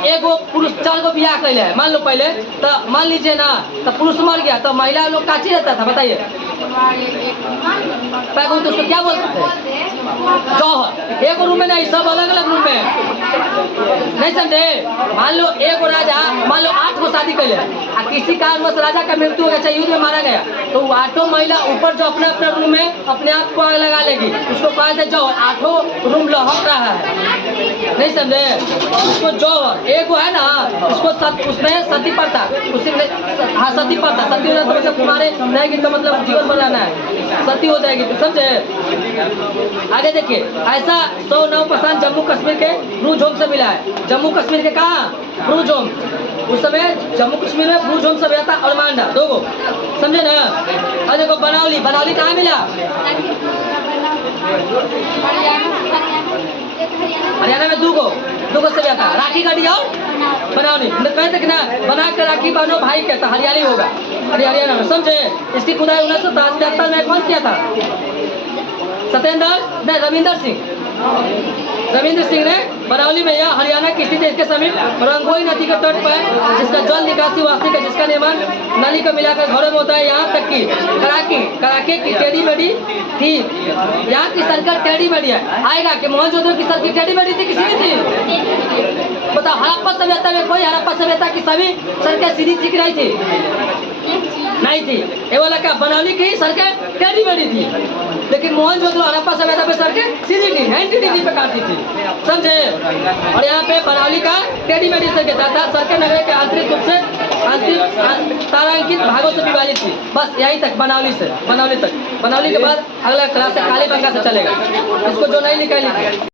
एगो पुरुष 4 गो बियाह कैले है, मान लो पहले तो, मान लीजिए ना, तो पुरुष मर गया तो महिला लोग काची रहता था, बताइए? तो उसको क्या बोलते थे? जौहर। एक रूम में नहीं, सब अलग अलग रूम में, नहीं समझे? मान लो एगो राजा, मान लो 8 गो शादी कैले, और किसी कारणवश राजा का मृत्यु हो गया, चाहे युद्ध में मारा गया, तो 8 महिला ऊपर जो अपने अपने रूम में अपने आप को आग लगा लेगी, उसको कहते जौहर। 8 रूम लहक रहा है, नहीं समझे? उसको जौहर। एगो है ना, उसको उसमें सती प्रथा, उसी में हाँ सती प्रथा, सती हो जाए तो मतलब तुम्हारे रहेगी तो मतलब जीवन बनाना है, सती हो जाएगी, तो समझे? आगे देखिए, ऐसा 109% जम्मू कश्मीर के ब्रू जोन से मिला है। जम्मू कश्मीर के कहाँ? ब्रू जोन। उस समय जम्मू कश्मीर में ब्रू जोन से मिला था, और मांडा, दो गो, समझे ना? और देखो बनावली, बनावली कहाँ मिला? हरियाणा में दो गो से मिला था, राखी गढ़ी और बनावली। कहते कि ना, बना कर राखी बानो भाई के, तो हरियाणी होगा, हरियाणा में, समझे? इसकी खुदाई 1973 में कौन किया था? सत्येंद्र नहीं, रविंद्र सिंह ने बनावली में, यह हरियाणा की स्थिति इसके समीप रंगोई नदी के तट पर, जिसका जल निकासी वास्तविक है, जिसका निर्माण नाली को मिलाकर घरों में होता है। यहाँ तक कि कड़ाके की टेढ़ी मेढ़ी थी, यहाँ की सड़क टेढ़ी मेढ़ी है। आएगा कि मोहनजोदड़ो की सड़क टेढ़ी मेढ़ी थी, किसी की थी? बताओ, हड़प्पा सभ्यता में कोई हड़प्पा सभ्यता की सभी सड़कें सीधी ठीक नहीं थी, नहीं थी। ये वाला क्या, बनावली की सड़कें टेढ़ी मेढ़ी थी, लेकिन मोहनजोदड़ो हड़प्पा सभ्यता पे सड़कें सीधी थी, 90 डिग्री पे काटती थी, समझे? और यहाँ पे बनावली का टेढ़ी मेढ़ी सड़कें था। सड़कें नगर के आंतरिक रूप से तारांकित भागों से विभाजित थी। बस यहीं तक, बनावली से, बनावली तक। बनावली के बाद अगला क्लास से कालीबंगा से चलेगा, इसको जो नहीं निकाली